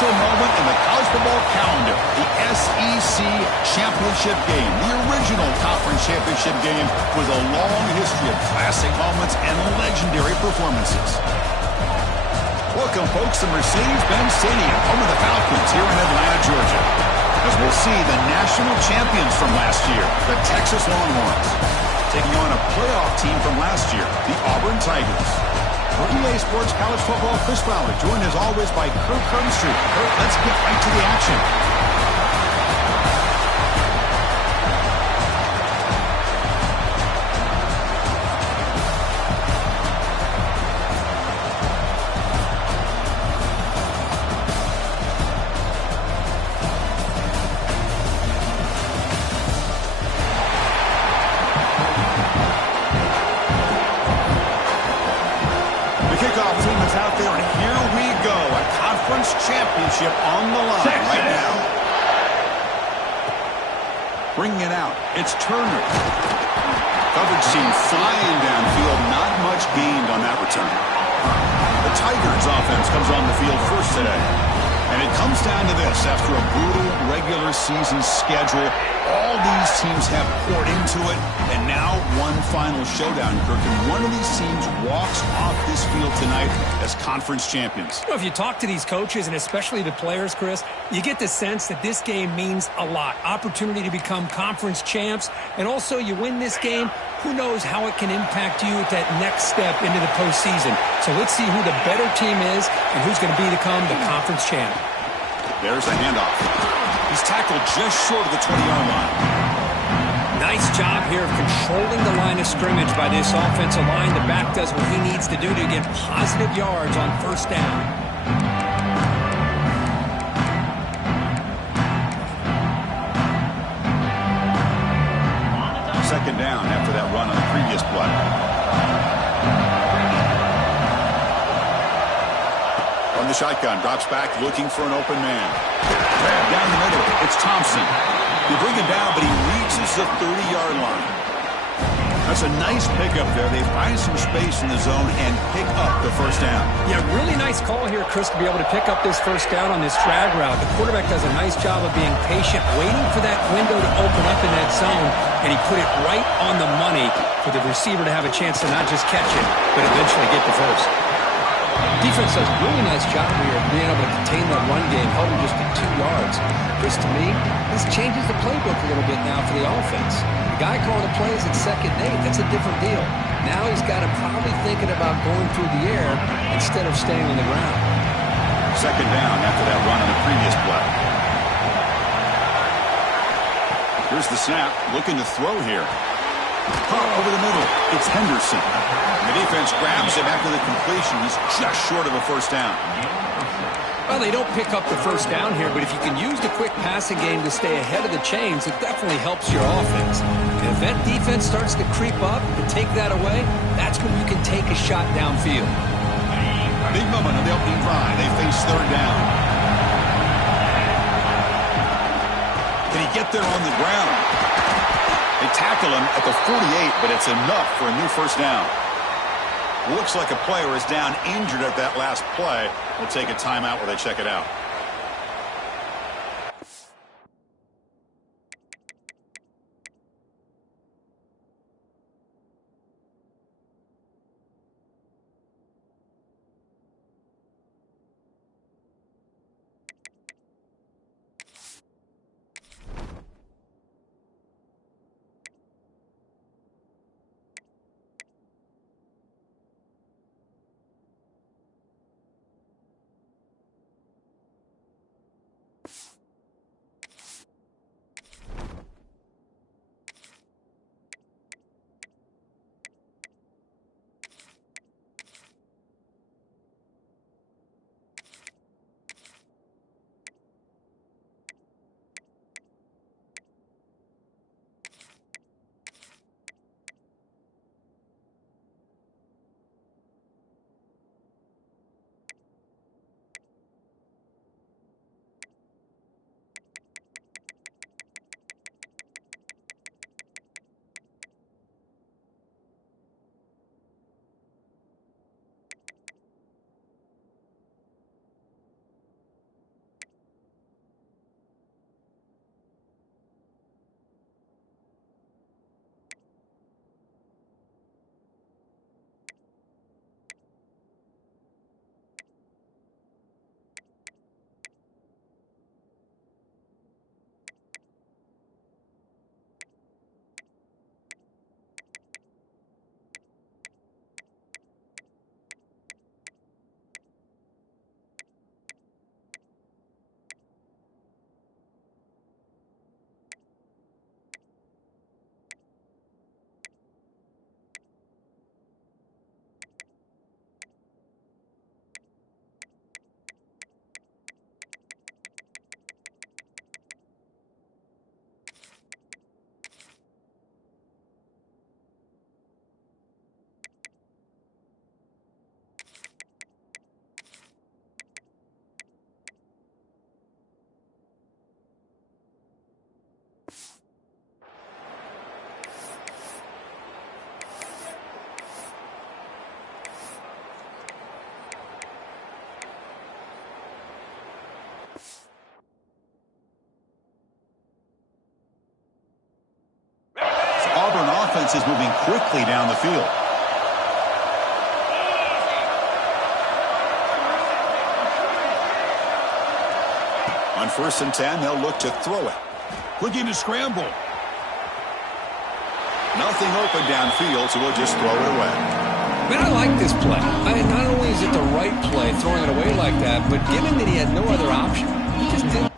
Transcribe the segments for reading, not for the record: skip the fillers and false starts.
special moment in the college football calendar, the SEC Championship game. The original conference championship game with a long history of classic moments and legendary performances. Welcome, folks, to Mercedes-Benz Stadium, home of the Falcons here in Atlanta, Georgia. As we'll see the national champions from last year, the Texas Longhorns, taking on a playoff team from last year, the Auburn Tigers. For EA Sports College Football, Chris Fowler, joined as always by Kurt Crumbstreet. Kurt, let's get right to the action. Championship on the line right now. Bringing it out, it's Turner. Coverage team flying downfield, not much gained on that return. The Tigers offense comes on the field first today. And it comes down to this. After a brutal regular season schedule, all these teams have poured into it. And now one final showdown, Kirk. And one of these teams walks off this field tonight as conference champions. You know, if you talk to these coaches, and especially the players, Chris, you get the sense that this game means a lot. Opportunity to become conference champs. And also, you win this game, who knows how it can impact you at that next step into the postseason. So let's see who the better team is and who's going to become the conference champ. There's the handoff. He's tackled just short of the 20-yard line. Nice job here of controlling the line of scrimmage by this offensive line. The back does what he needs to do to get positive yards on first down. Second down after that run on the previous play. From the shotgun, drops back, looking for an open man. Grab down the middle, it's Thompson. They bring him down, but he reaches the 30-yard line. That's a nice pickup there. They find some space in the zone and pick up the first down. Yeah, really nice call here, Chris, to be able to pick up this first down on this drag route. The quarterback does a nice job of being patient, waiting for that window to open up in that zone, and he put it right on the money for the receiver to have a chance to not just catch it, but eventually get the first. Defense does a really nice job here of being able to contain that run game, held him just to 2 yards. Chris, to me, this changes the playbook a little bit now for the offense. The guy calling the plays at 2nd and 8, that's a different deal. Now he's got to probably thinking about going through the air instead of staying on the ground. Second down after that run on the previous play. Here's the snap, looking to throw here. Over the middle, it's Henderson. The defense grabs him after the completion. He's just short of a first down. Well, they don't pick up the first down here, but if you can use the quick passing game to stay ahead of the chains, it definitely helps your offense. And if that defense starts to creep up and take that away, that's when you can take a shot downfield. Big moment on the opening drive. They face third down. Can he get there on the ground? They tackle him at the 48, but it's enough for a new first down. Looks like a player is down injured at that last play. We'll take a timeout while they check it out. offense is moving quickly down the field. On 1st and 10, they'll look to throw it. Looking to scramble. Nothing open downfield, so we'll just throw it away. Man, I like this play. Not only is it the right play, throwing it away like that, but given that he had no other option, he just didn't.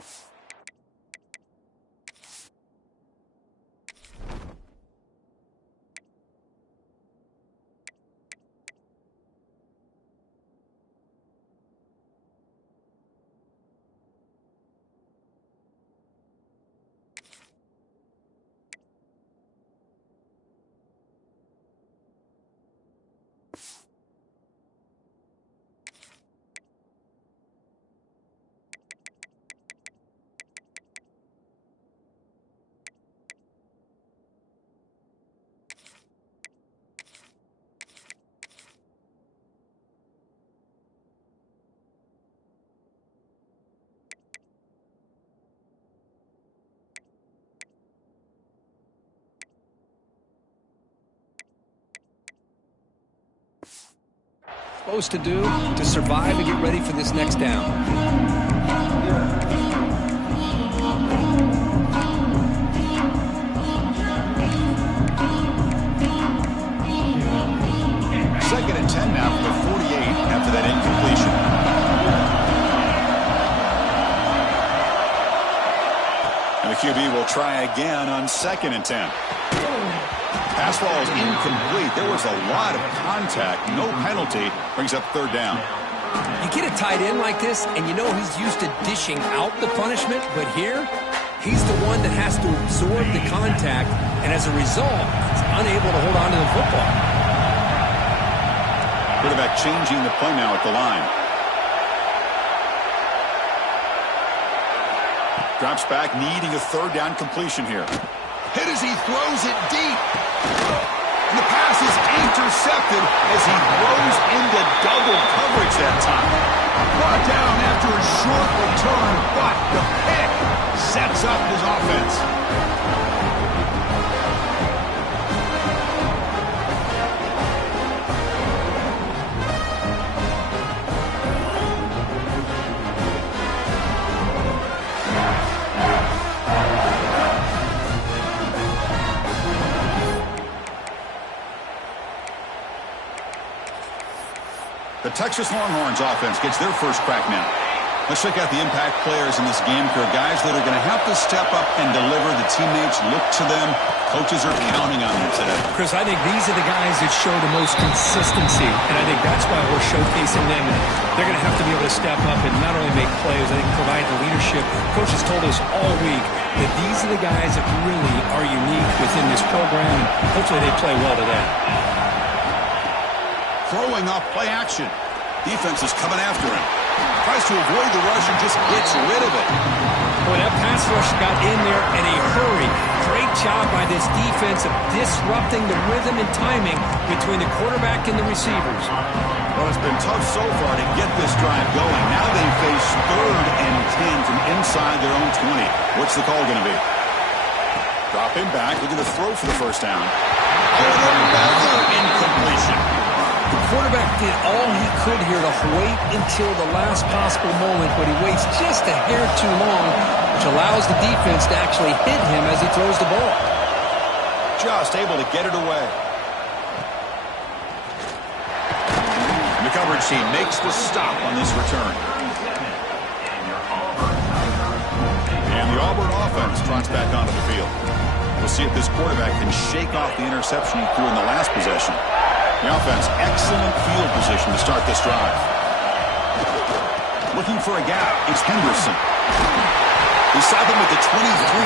Supposed to do to survive and get ready for this next down. Second and 10 now for the 48 after that incompletion. And the QB will try again on 2nd and 10. Pass ball is incomplete. There was a lot of contact. No penalty. Brings up 3rd down. You get a tight end like this, and you know he's used to dishing out the punishment, but here, he's the one that has to absorb the contact, and as a result, he's unable to hold on to the football. Quarterback changing the play now at the line. Drops back, needing a 3rd down completion here. Hit as he throws it deep. And the pass is intercepted as he throws into double coverage that time. Brought down after a short return, but the pick sets up his offense. The Texas Longhorns offense gets their first crack now. Let's check out the impact players in this game for guys that are going to have to step up and deliver. The teammates look to them. Coaches are counting on them today. Chris, I think these are the guys that show the most consistency, and I think that's why we're showcasing them. And they're going to have to be able to step up and not only make plays, I think provide the leadership. Coach has told us all week that these are the guys that really are unique within this program, and hopefully they play well today. Throwing off play action. Defense is coming after him. Tries to avoid the rush and just gets rid of it. Boy, that pass rush got in there in a hurry. Great job by this defense of disrupting the rhythm and timing between the quarterback and the receivers. Well, it's been tough so far to get this drive going. Now they face 3rd and 10 from inside their own 20. What's the call going to be? Dropping back, looking to throw for the 1st down. Another incompletion. The quarterback did all he could here to wait until the last possible moment, but he waits just a hair too long, which allows the defense to actually hit him as he throws the ball. Just able to get it away. And the coverage team makes the stop on this return. And the Auburn offense trots back onto the field. We'll see if this quarterback can shake off the interception he threw in the last possession. The offense, excellent field position to start this drive. Looking for a gap, it's Henderson. Beside them at the 23,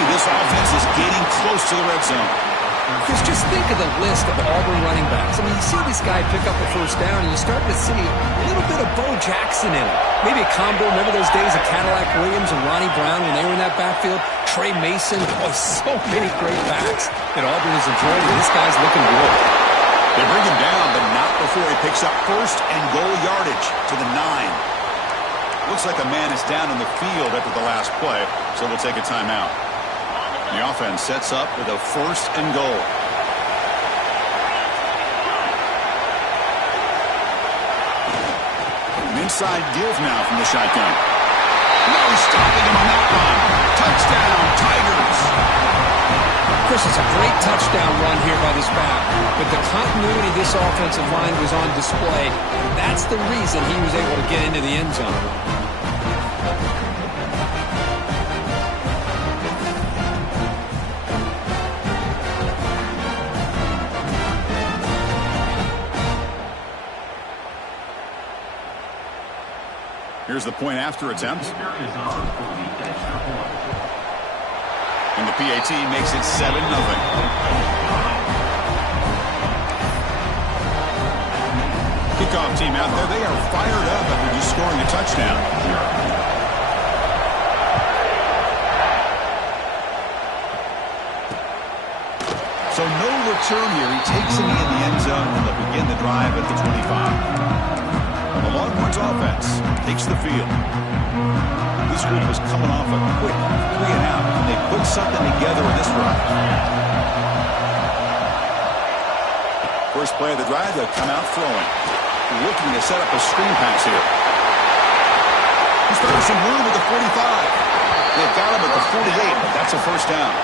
this offense is getting close to the red zone. Chris, just think of the list of Auburn running backs. I mean, you see this guy pick up a 1st down, and you start to see a little bit of Bo Jackson in him. Maybe a combo. Remember those days of Cadillac Williams and Ronnie Brown when they were in that backfield? Trey Mason. Oh, so many great backs that Auburn has enjoyed, and this guy's looking good. They bring him down, but not before he picks up 1st and goal yardage to the 9. Looks like a man is down in the field after the last play, so we'll take a timeout. The offense sets up with a 1st and goal. inside deals now from the shotgun. No stopping him on that one. Touchdown, Tigers. Chris, it's a great touchdown run here by this back, but the continuity this offensive line was on display. That's the reason he was able to get into the end zone. Here's the point after attempt. And the PAT makes it 7-0. Kickoff team out there, they are fired up after just scoring a touchdown. So no return here. He takes it in the end zone, and they'll begin the drive at the 25. The Longhorns offense takes the field. This group is coming off a quick 3-and-out, and they put something together in this run. First play of the drive, they'll come out throwing. Looking to set up a screen pass here. He's throwing some room at the 45. They've got him at the 48, but that's a first down.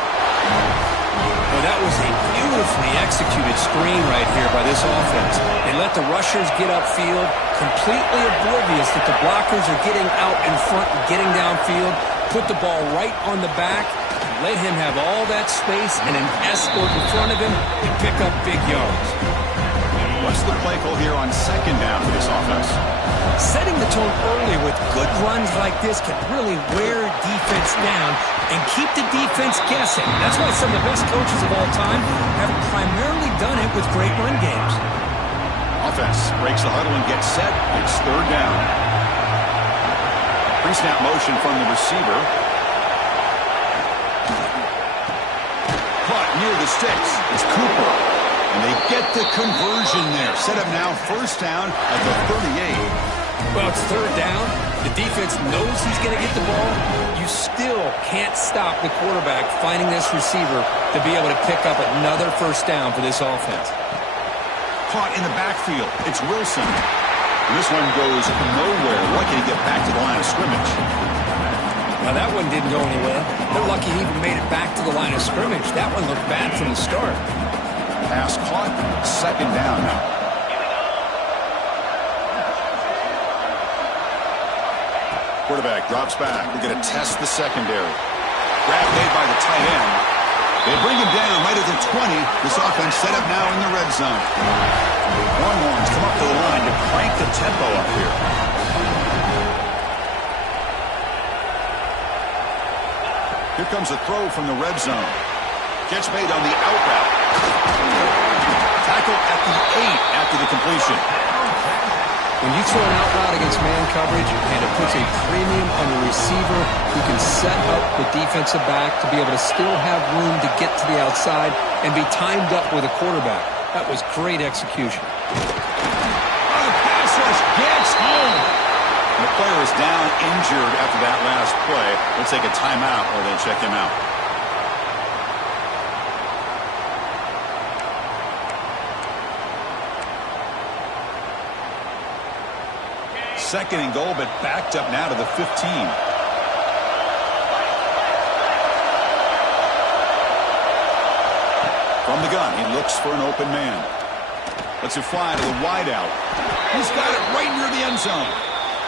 Well, that was a beautifully executed screen right here by this offense. They let the rushers get upfield, completely oblivious that the blockers are getting out in front and getting downfield, put the ball right on the back, let him have all that space and an escort in front of him and pick up big yards. What's the play call here on second down for this offense? Setting the tone early with good runs like this can really wear defense down and keep the defense guessing. That's why some of the best coaches of all time have primarily done it with great run games. Offense breaks the huddle and gets set. It's third down. Pre-snap motion from the receiver. Caught near the sticks. It's Cooper. And they get the conversion there. Set up now first down at the 38. Well, it's third down. The defense knows he's going to get the ball. You still can't stop the quarterback finding this receiver to be able to pick up another first down for this offense. Caught in the backfield. It's Wilson. And this one goes nowhere. Lucky to get back to the line of scrimmage. Now, that one didn't go anywhere. They're lucky he even made it back to the line of scrimmage. That one looked bad from the start. Pass caught. Second down now. Quarterback drops back. We're going to test the secondary. Grab made by the tight end. They bring him down right at the 20. This offense set up now in the red zone. Longhorns come up to the line to crank the tempo up here. Here comes a throw from the red zone. Catch made on the out route. Tackle at the 8 after the completion. When you throw an out route against man coverage and it puts a premium on the receiver who can set up the defensive back to be able to still have room to get to the outside and be timed up with a quarterback. That was great execution. Oh, the pass rush gets home. And the player is down injured after that last play. They'll take a timeout or they'll check him out. Second and goal, but backed up now to the 15. From the gun, he looks for an open man. Lets it fly to the wideout. He's got it right near the end zone.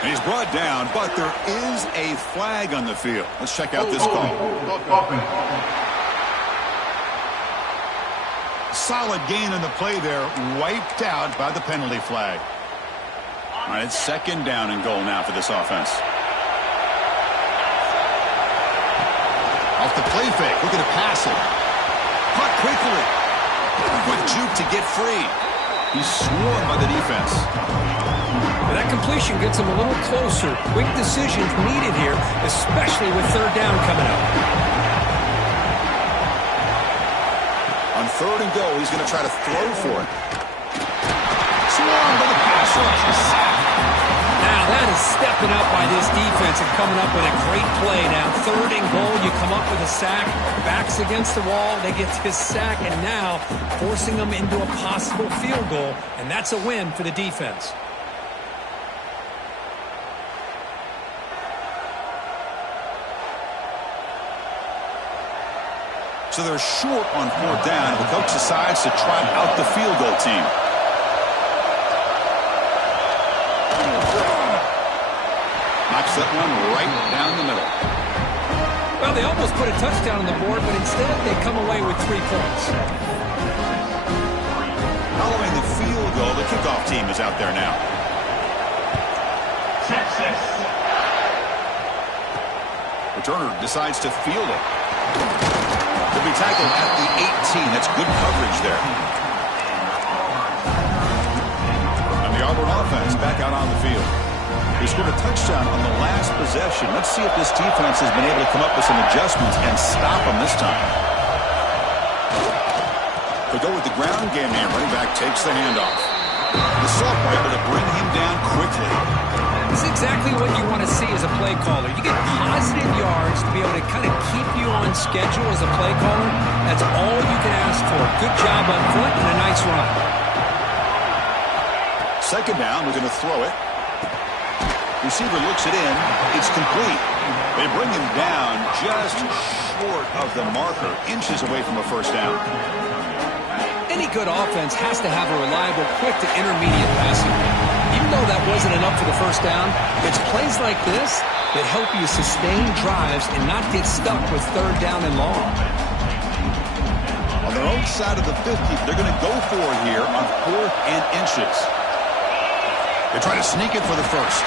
And he's brought down, but there is a flag on the field. Let's check out this call. Solid gain on the play there, wiped out by the penalty flag. All right, it's second down and goal now for this offense. Off the play fake, looking to pass it. Caught quickly. Quick juke to get free. He's swarmed by the defense. And that completion gets him a little closer. Quick decisions needed here, especially with third down coming up. On third and goal, he's going to try to throw for it. Swarmed by the pass rush. Now that is stepping up by this defense and coming up with a great play. Now third and goal, you come up with a sack, backs against the wall, they get this sack, and now forcing them into a possible field goal, and that's a win for the defense. So they're short on 4th down, and the coach decides to trot out the field goal team. Knocks that one right down the middle. Well, they almost put a touchdown on the board, but instead they come away with 3 points. Following the field goal, the kickoff team is out there now. Returner decides to field it. He'll be tackled at the 18. That's good coverage there. And the Auburn offense back out on the field. They scored a touchdown on the last possession. Let's see if this defense has been able to come up with some adjustments and stop them this time. They go with the ground game here. Running back takes the handoff. The Salk were able to bring him down quickly. This is exactly what you want to see as a play caller. You get positive yards to be able to kind of keep you on schedule as a play caller. That's all you can ask for. Good job up front and a nice run. 2nd down, we're going to throw it. Receiver looks it in. It's complete. They bring him down just short of the marker, inches away from a 1st down. Any good offense has to have a reliable, quick to intermediate passing game. Even though that wasn't enough for the 1st down, it's plays like this that help you sustain drives and not get stuck with 3rd down and long. On their own side of the 50, they're going to go for it here on 4th and inches. They try to sneak it for the 1st.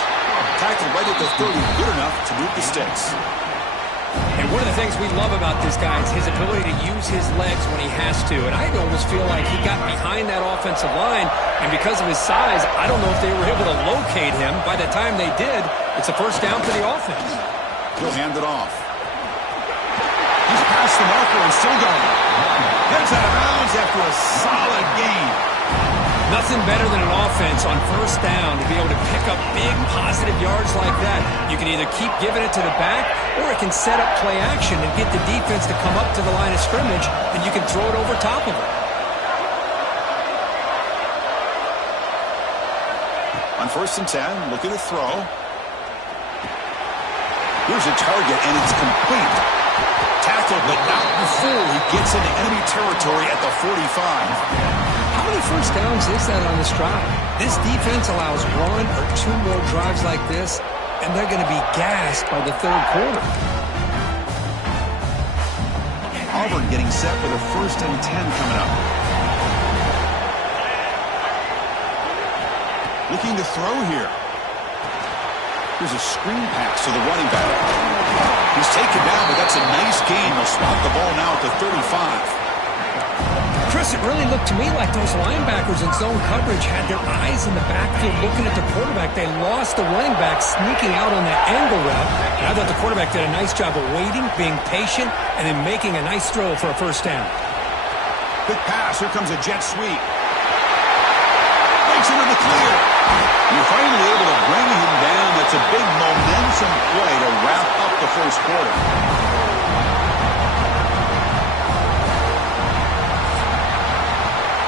Tackled right at the 30, good enough to move the sticks. And one of the things we love about this guy is his ability to use his legs when he has to. And I almost feel like he got behind that offensive line, and because of his size, I don't know if they were able to locate him. By the time they did, it's a 1st down for the offense. He'll hand it off. He's past the marker and still going. Heads out of bounds after a solid gain. Nothing better than an offense on 1st down to be able to pick up big positive yards like that. You can either keep giving it to the back, or it can set up play action and get the defense to come up to the line of scrimmage, and you can throw it over top of it. On 1st and 10, looking to throw. Here's a target, and it's complete. Tackled, but not before he gets into enemy territory at the 45. How many 1st downs is that on this drive? This defense allows 1 or 2 more drives like this, and they're going to be gassed by the 3rd quarter. Auburn getting set for the 1st and 10 coming up. Looking to throw here. Here's a screen pass to the running back. He's taken down, but that's a nice gain. They'll swap the ball now at the 35. Chris, it really looked to me like those linebackers in zone coverage had their eyes in the backfield looking at the quarterback. They lost the running back sneaking out on that angle route. And I thought the quarterback did a nice job of waiting, being patient, and then making a nice throw for a 1st down. Quick pass. Here comes a jet sweep. Breaks into the clear. You're finally able to bring him down. That's a big momentum play to wrap up the 1st quarter.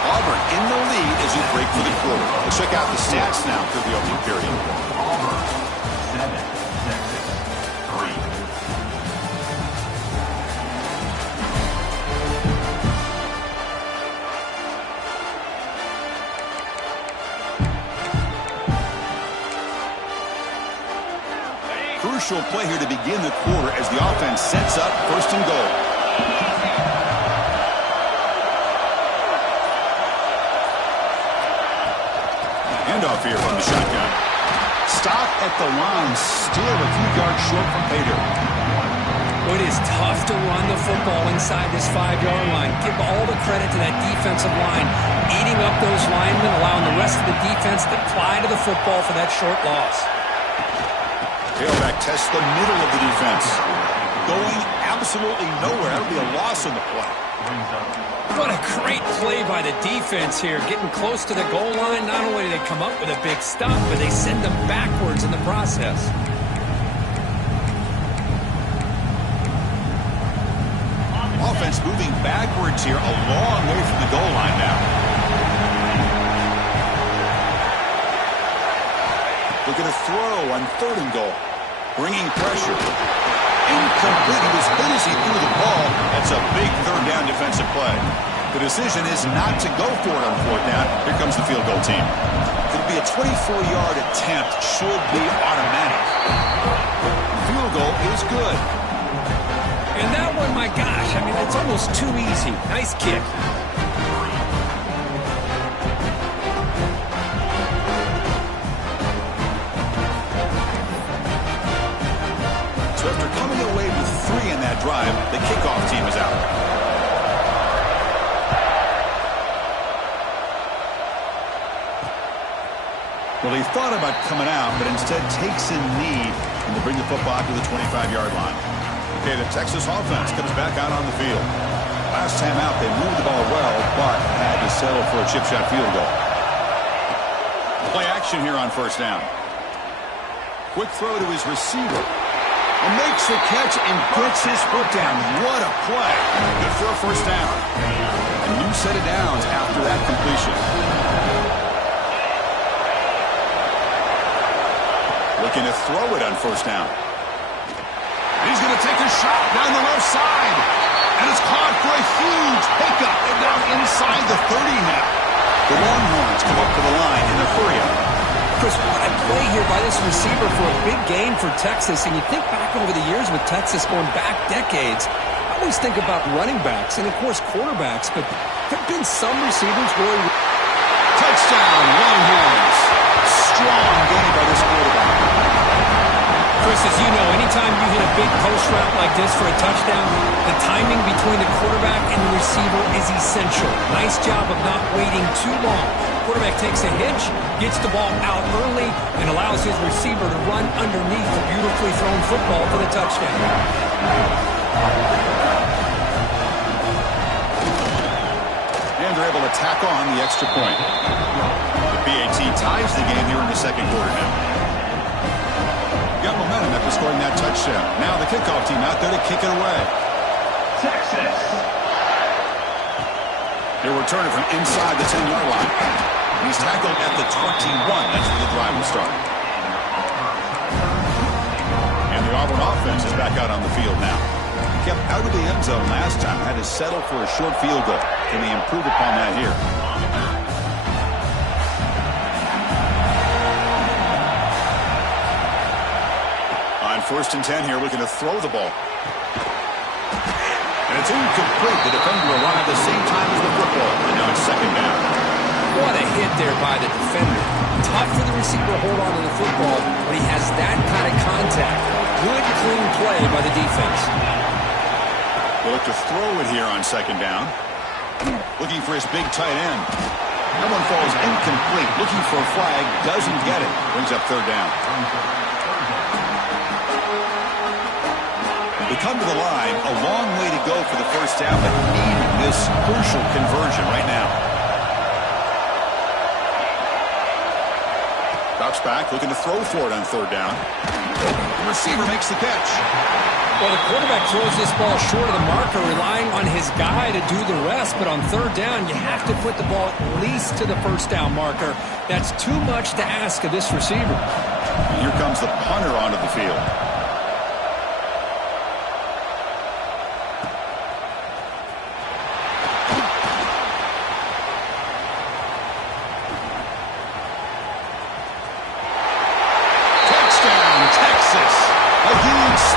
Auburn in the lead as you break for the quarter. Let's check out the stats now for the opening period. Auburn 7, Texas 3. Crucial play here to begin the quarter as the offense sets up 1st and goal. Handoff here from the shotgun. Stop at the line, still a few yards short from pay dirt. It is tough to run the football inside this 5-yard line. Give all the credit to that defensive line, eating up those linemen, allowing the rest of the defense to fly to the football for that short loss. Tailback tests the middle of the defense. Going absolutely nowhere. That'll be a loss on the play. What a great play by the defense here. Getting close to the goal line, not only do they come up with a big stop, but they send them backwards in the process. Offense moving backwards here, a long way from the goal line now. Looking to throw on 3rd and goal. Bringing pressure. Incomplete. He was good as he threw the ball. That's a big 3rd down play. The decision is not to go for it on fourth down. Here comes the field goal team. Could be a 24-yard attempt. Should be automatic. Field goal is good. And that one, my gosh, I mean, it's almost too easy. Nice kick. So after coming away with 3 in that drive, the kickoff team is out. Well, he thought about coming out, but instead takes a knee and to bring the football to the 25-yard line. Okay, the Texas offense comes back out on the field. Last time out, they moved the ball well, but had to settle for a chip shot field goal. Play action here on first down. Quick throw to his receiver. And makes the catch and gets his foot down. What a play. Good for a first down. A new set of downs after that completion. Looking to throw it on first down. He's going to take a shot down the left side. And it's caught for a huge pickup. And now inside the 30 now. The Longhorns come up to the line in a hurry up. Chris, what a play here by this receiver for a big gain for Texas. And you think back over the years with Texas going back decades, I always think about running backs and, of course, quarterbacks. But there have been some receivers where... Touchdown, Longhorns. Strong gain by this quarterback. Chris, as you know, anytime you hit a big post route like this for a touchdown, the timing between the quarterback and the receiver is essential. Nice job of not waiting too long. Quarterback takes a hitch, gets the ball out early, and allows his receiver to run underneath the beautifully thrown football for the touchdown. And they're able to tack on the extra point. The BAT ties the game here in the second quarter now. Got momentum after scoring that touchdown. Now the kickoff team out there to kick it away. Texas. He'll return it from inside the 10-yard line. He's tackled at the 21. That's where the drive will start. And the Auburn offense is back out on the field now. Kept out of the end zone last time. Had to settle for a short field goal. Can they improve upon that here? On 1st and 10 here, looking to throw the ball. And it's incomplete. The defender arrived at the same time as the football. And now it's second down. What a hit there by the defender. Tough for the receiver to hold on to the football, but he has that kind of contact. Good, clean play by the defense. They'll look to throw it here on second down. Looking for his big tight end. That one falls incomplete. Looking for a flag. Doesn't get it. Brings up third down. They come to the line. A long way to go for the first down, but need this crucial conversion right now. Drops back, looking to throw for it on third down. The receiver makes the catch. Well, the quarterback throws this ball short of the marker, relying on his guy to do the rest. But on third down, you have to put the ball at least to the first down marker. That's too much to ask of this receiver. And here comes the punter onto the field.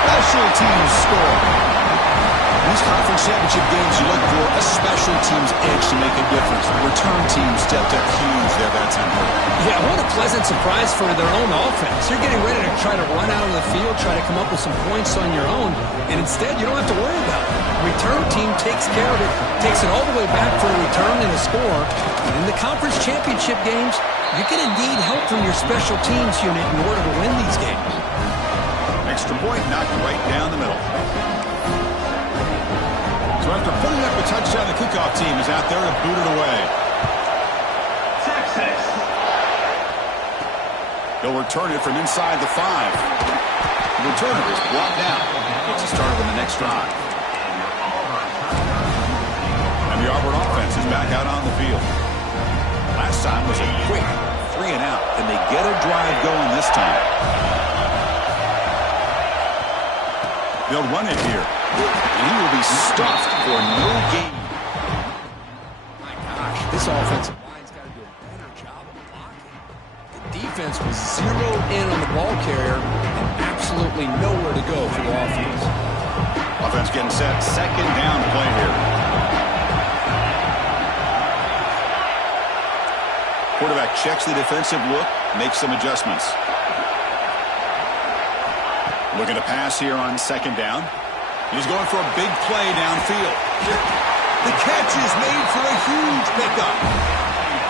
Special teams score. In these conference championship games, you look for a special teams edge to make a difference. The return team stepped up huge there that time. Yeah, what a pleasant surprise for their own offense. You're getting ready to try to run out of the field, try to come up with some points on your own, and instead you don't have to worry about it. The return team takes care of it, takes it all the way back for a return and a score. And in the conference championship games, you're going to need help from your special teams unit in order to win these games. Extra point knocked right down the middle. So after putting up a touchdown, the kickoff team is out there to boot it away. Texas. They'll return it from inside the 5. The returner is blocked out. Gets a start on the next drive. And the Auburn offense is back out on the field. Last time was a quick 3 and out. Can they get a drive going this time? They'll run it here. And he will be stuffed for no gain. this offensive line's got to do a better job of blocking. The defense was zeroed in on the ball carrier and absolutely nowhere to go for the offense. Offense getting set. Second down play here. Quarterback checks the defensive look, makes some adjustments. Looking to pass here on second down. He's going for a big play downfield. The catch is made for a huge pickup.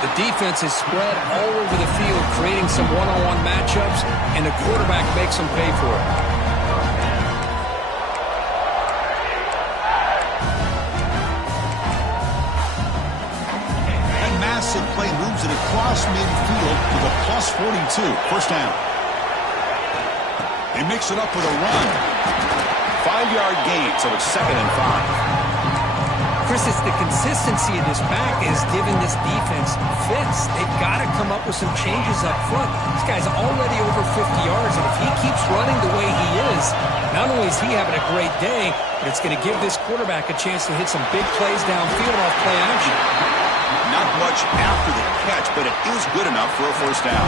The defense is spread all over the field, creating some one-on-one matchups, and the quarterback makes them pay for it. That massive play moves it across midfield to the plus 42. First down. They mix it up with a run. 5-yard gain, so it's 2nd and 5. Chris, it's the consistency of this back is giving this defense fits. They've got to come up with some changes up front. This guy's already over 50 yards, and if he keeps running the way he is, not only is he having a great day, but it's going to give this quarterback a chance to hit some big plays downfield off play action. Not much after the catch, but it is good enough for a first down.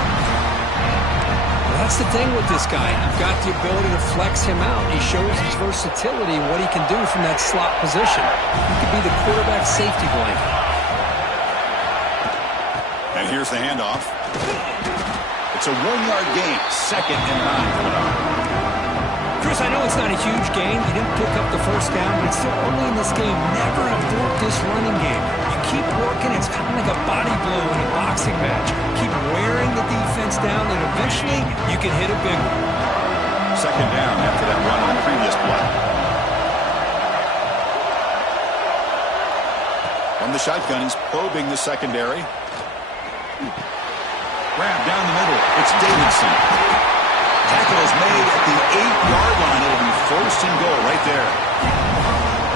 That's the thing with this guy. You've got the ability to flex him out. He shows his versatility, what he can do from that slot position. He could be the quarterback safety blanket. And here's the handoff. It's a 1-yard gain, 2nd and 9. Chris, I know it's not a huge gain. You didn't pick up the first down, but it's still early in this game. Never abort this running game. You keep working. It's kind of like a body blow in a boxing match. Keep wearing the defense down, and eventually you can hit a big one. Second down after that run on the previous play. From the shotgun, he's probing the secondary. Grab down the middle. It's Davidson. Tackle is made at the 8-yard line. It'll be 1st and goal right there.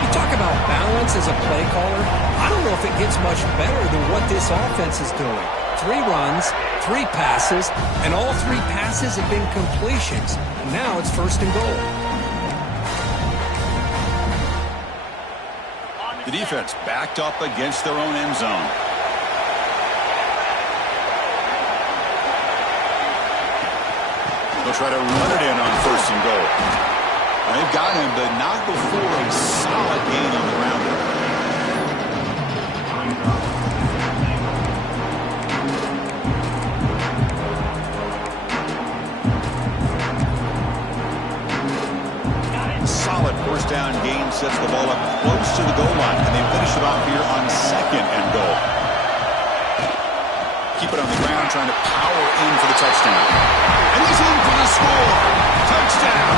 You talk about balance as a play caller. I don't know if it gets much better than what this offense is doing. 3 runs, 3 passes, and all 3 passes have been completions. And now it's 1st and goal. The defense backed up against their own end zone. They'll try to run it in on 1st and goal. They've got him, but not before a solid gain on the ground. Solid first down gain sets the ball up close to the goal line, and they finish it off here on 2nd and goal. Keep it on the ground, trying to power in for the touchdown. And he's in for the score. Touchdown.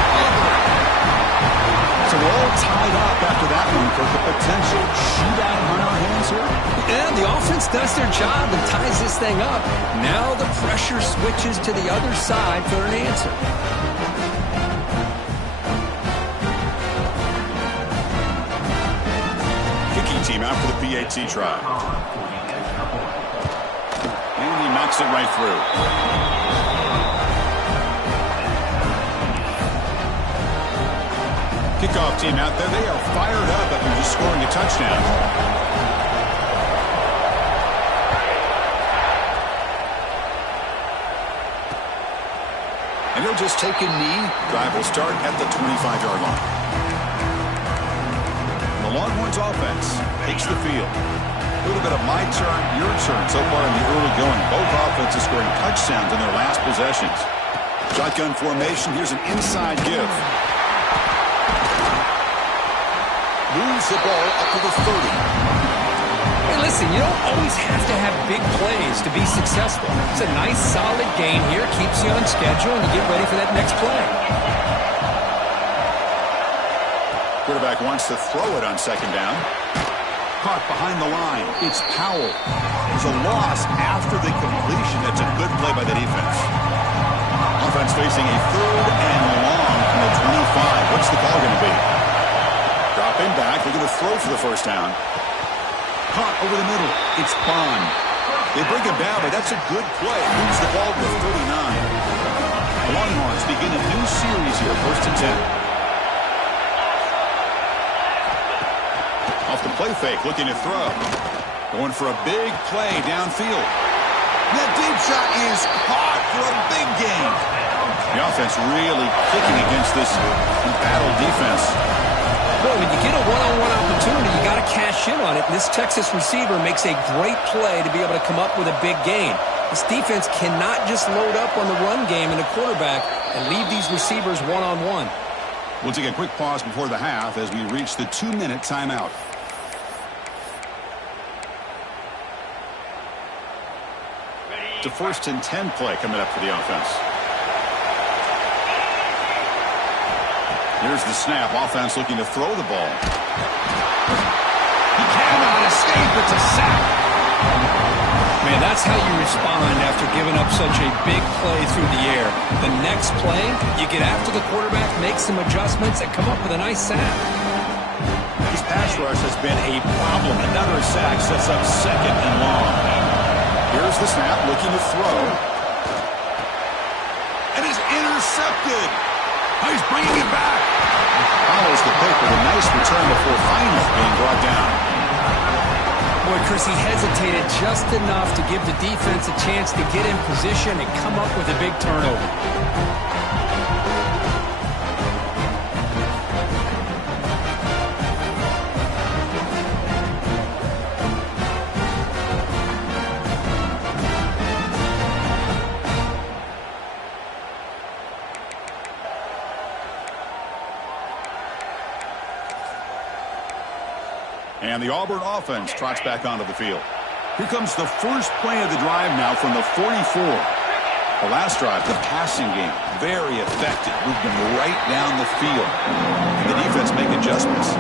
So we're all tied up after that one for the potential shootout on our hands here. And the offense does their job and ties this thing up. Now the pressure switches to the other side for an answer. Kicking team out for the PAT try. And he knocks it right through. Kickoff team out there. They are fired up after just scoring a touchdown. And he'll just take a knee. Drive will start at the 25-yard line. The Longhorns offense takes the field. A little bit of my turn, your turn so far in the early going. Both offenses scoring touchdowns in their last possessions. Shotgun formation. Here's an inside give. Moves the ball up to the 30. Hey, listen, you don't always have to have big plays to be successful. It's a nice, solid gain here. Keeps you on schedule, and you get ready for that next play. Quarterback wants to throw it on 2nd down. Caught behind the line. It's Powell. There's a loss after the completion. That's a good play by the defense. Offense facing a 3rd and long from the 25. What's the call going to be? Dropping back. They're going to throw for the first down. Caught over the middle. It's Bond. They bring him down, but that's a good play. Moves the ball to the 39. The Longhorns begin a new series here. 1st and 10. Off the play fake, looking to throw. Going for a big play downfield. That deep shot is caught for a big gain. The offense really kicking against this embattled defense. Boy, when you get a one-on-one opportunity, you got to cash in on it. And this Texas receiver makes a great play to be able to come up with a big gain. This defense cannot just load up on the run game and the quarterback and leave these receivers one-on-one. We'll take a quick pause before the half as we reach the 2-minute timeout. It's a 1st and 10 play coming up for the offense. Here's the snap. Offense looking to throw the ball. He cannot escape. It's a sack. Man, that's how you respond after giving up such a big play through the air. The next play, you get after the quarterback, make some adjustments, and come up with a nice sack. This pass rush has been a problem. Another sack sets up 2nd and long. Here's the snap, looking to throw. And is intercepted. Oh, he's bringing it back. Follows the pick with a nice return before finally being brought down. Boy, Chris, he hesitated just enough to give the defense a chance to get in position and come up with a big turnover. And the Auburn offense trots back onto the field. Here comes the first play of the drive now from the 44. The last drive, the passing game, very effective. Moved them right down the field. And the defense make adjustments.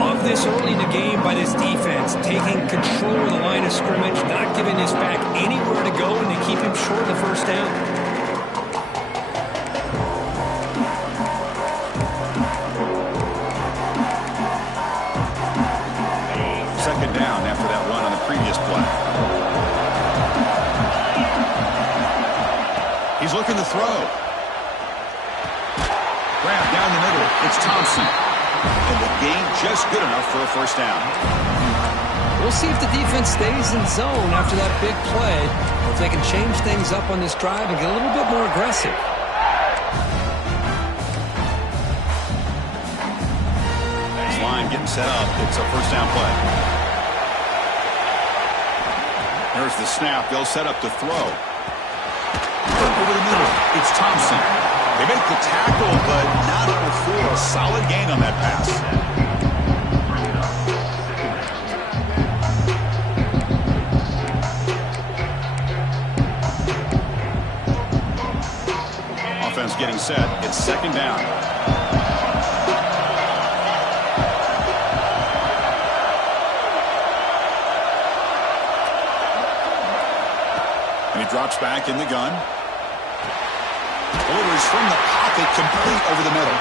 Love this early in the game by this defense, taking control of the line of scrimmage, not giving this back anywhere to go, and they keep him short of the first down. Down after that run on the previous play. He's looking to throw. Grab down the middle. It's Thompson. And the gain just good enough for a first down. We'll see if the defense stays in zone after that big play, or if they can change things up on this drive and get a little bit more aggressive. This line getting set up. It's a first down play. There's the snap. They'll set up to throw. Over the middle. It's Thompson. They make the tackle, but not before a solid gain on that pass. Offense getting set. It's 2nd down. Drops back in the gun. Delivers from the pocket, complete over the middle.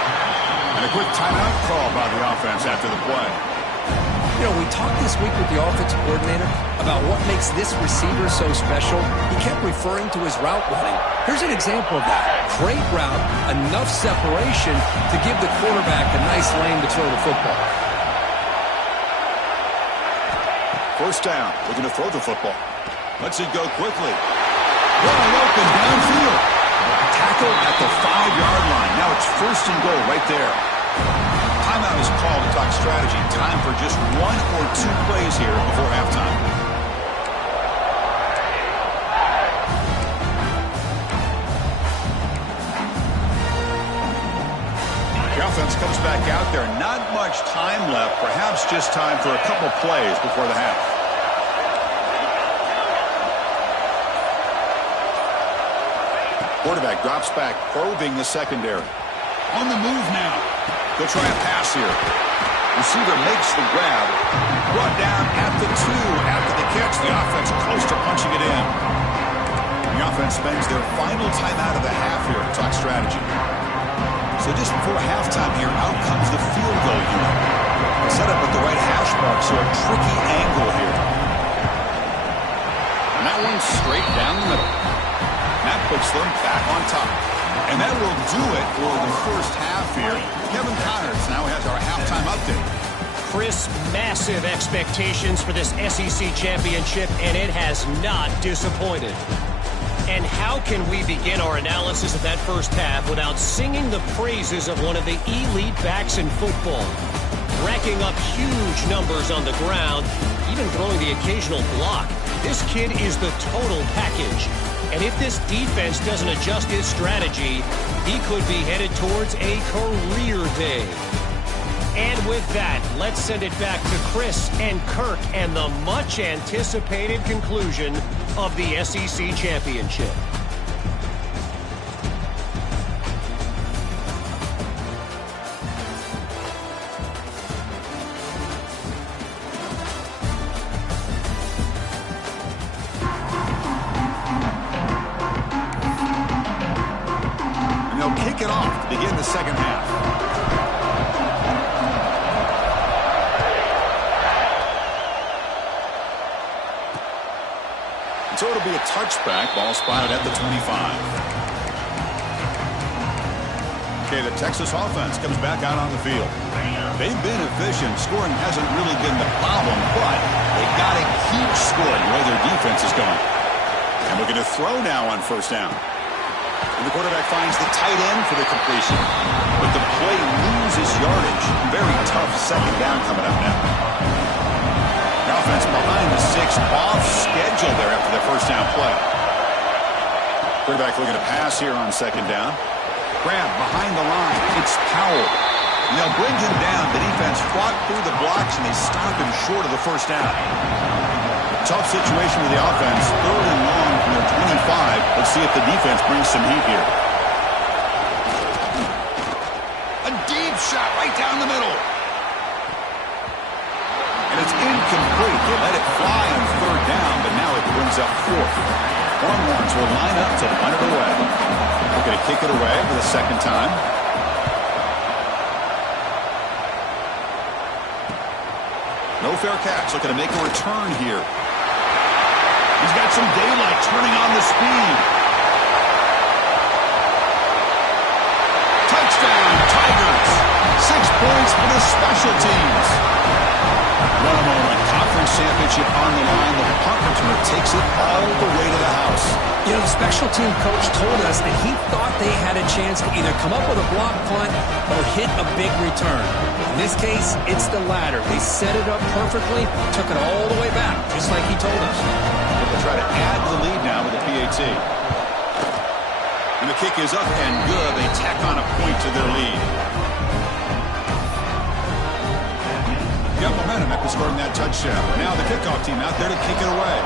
And a quick timeout call by the offense after the play. You know, we talked this week with the offensive coordinator about what makes this receiver so special. He kept referring to his route running. Here's an example of that. Great route, enough separation to give the quarterback a nice lane to throw the football. First down, looking to throw the football. Lets it go quickly. Wide open downfield. Tackle at the 5-yard line. Now it's 1st and goal right there. Timeout is called to talk strategy. Time for just 1 or 2 plays here before halftime. The offense comes back out there. Not much time left. Perhaps just time for a couple plays before the half. Quarterback drops back, probing the secondary. On the move now. They'll try a pass here. Receiver makes the grab. Brought down at the 2 after the catch. The offense close to punching it in. The offense spends their final timeout of the half here to talk strategy. So just before halftime here, out comes the field goal unit. Set up at the right hash mark, so a tricky angle here. And that one's straight down the middle. That puts them back on top. And that will do it for the first half here. Kevin Connors now has our halftime update. Chris, massive expectations for this SEC championship, and it has not disappointed. And how can we begin our analysis of that first half without singing the praises of one of the elite backs in football? Racking up huge numbers on the ground, even throwing the occasional block. This kid is the total package. And if this defense doesn't adjust his strategy, he could be headed towards a career day. And with that, let's send it back to Chris and Kirk and the much-anticipated conclusion of the SEC championship. Kick it off to begin the second half. And so it'll be a touchback. Ball spotted at the 25. Okay, the Texas offense comes back out on the field. They've been efficient. Scoring hasn't really been the problem, but they've got to keep scoring the way their defense is going. And we're going to throw now on first down. And the quarterback finds the tight end for the completion. But the play loses yardage. Very tough second down coming up now. The offense behind the 6, off schedule there after the first down play. Quarterback looking to pass here on second down. Grab behind the line. It's Powell. And they'll bring him down. The defense fought through the blocks, and they stop him short of the first down. Tough situation with the offense. 3rd and long from their 25. Let's see if the defense brings some heat here. A deep shot right down the middle. And it's incomplete. They let it fly on 3rd down, but now it brings up 4th. Longhorns will line up to punt it away. They're going to kick it away for the second time. No fair catch. Looking to make a return here. He's got some daylight, turning on the speed. Touchdown, Tigers. 6 points for the special teams. What a moment. Conference championship on the line. The punt returner takes it all the way to the house. You know, the special team coach told us that he thought they had a chance to either come up with a block punt or hit a big return. In this case, it's the latter. They set it up perfectly, took it all the way back, just like he told us. They'll try to add to the lead now with the PAT. And the kick is up and good. They tack on a point to their lead. Got momentum after scoring that touchdown. Now the kickoff team out there to kick it away.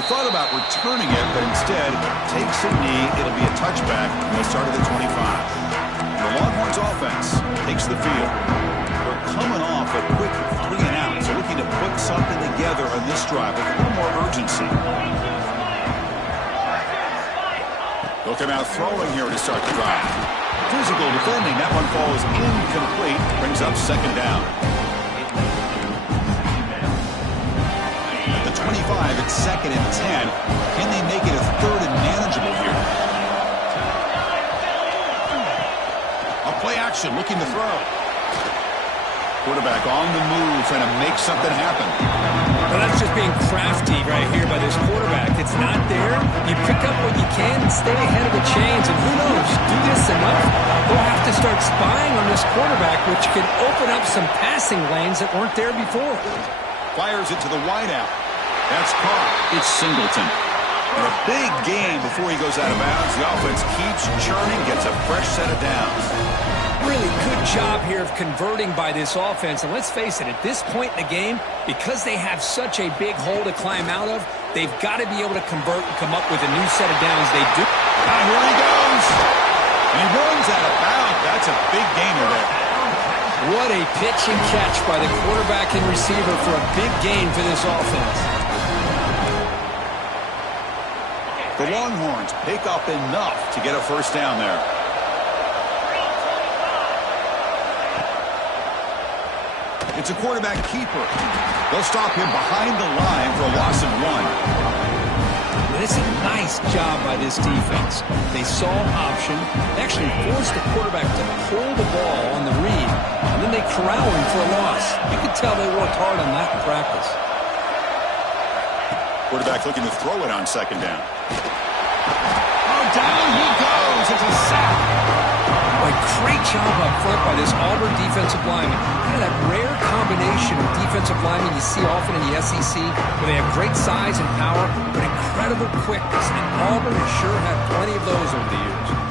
He thought about returning it, but instead takes a knee. It'll be a touchback from the start of the 25. The Longhorns offense takes the field. They're coming off a quick 3 and out, so looking to put something together on this drive with a little more urgency. They'll come out throwing here to start the drive. Physical defending. That one falls incomplete. Brings up second down. At the 25, it's 2nd and 10. Can they make it a 3rd and manageable here? A play action, looking to throw. Quarterback on the move, trying to make something happen. Well, that's just being crafty right here by this quarterback. It's not there. You pick up what you can and stay ahead of the chains. And who knows, do this enough, they'll have to start spying on this quarterback, which could open up some passing lanes that weren't there before. Fires it to the wideout. That's caught. It's Singleton. And a big game before he goes out of bounds. The offense keeps churning, gets a fresh set of downs. Really good job here of converting by this offense. And let's face it, at this point in the game, because they have such a big hole to climb out of, they've got to be able to convert and come up with a new set of downs. They do. And here he goes. And he runs out of bounds. That's a big gainer there. What a pitch and catch by the quarterback and receiver for a big gain for this offense. The Longhorns pick up enough to get a first down there. It's a quarterback keeper. They'll stop him behind the line for a loss of 1. And it's a nice job by this defense. They saw option. They actually forced the quarterback to pull the ball on the read, and then they corral him for a loss. You could tell they worked hard on that in practice. Quarterback looking to throw it on second down. Oh, down he goes. It's a sack. A great job up front by this Auburn defensive lineman. Kind of that rare combination of defensive linemen you see often in the SEC, where they have great size and power, but incredible quickness. And Auburn has sure had plenty of those over the years.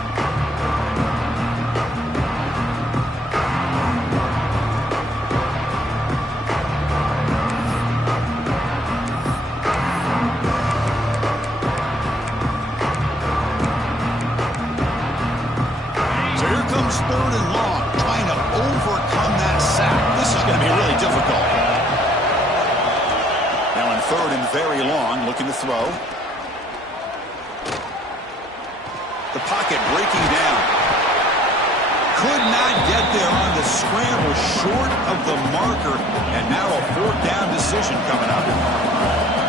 Third and long, trying to overcome that sack. This is going to be really difficult. Now in third and very long, looking to throw. The pocket breaking down. Could not get there on the scramble, short of the marker, and now a fourth down decision coming up.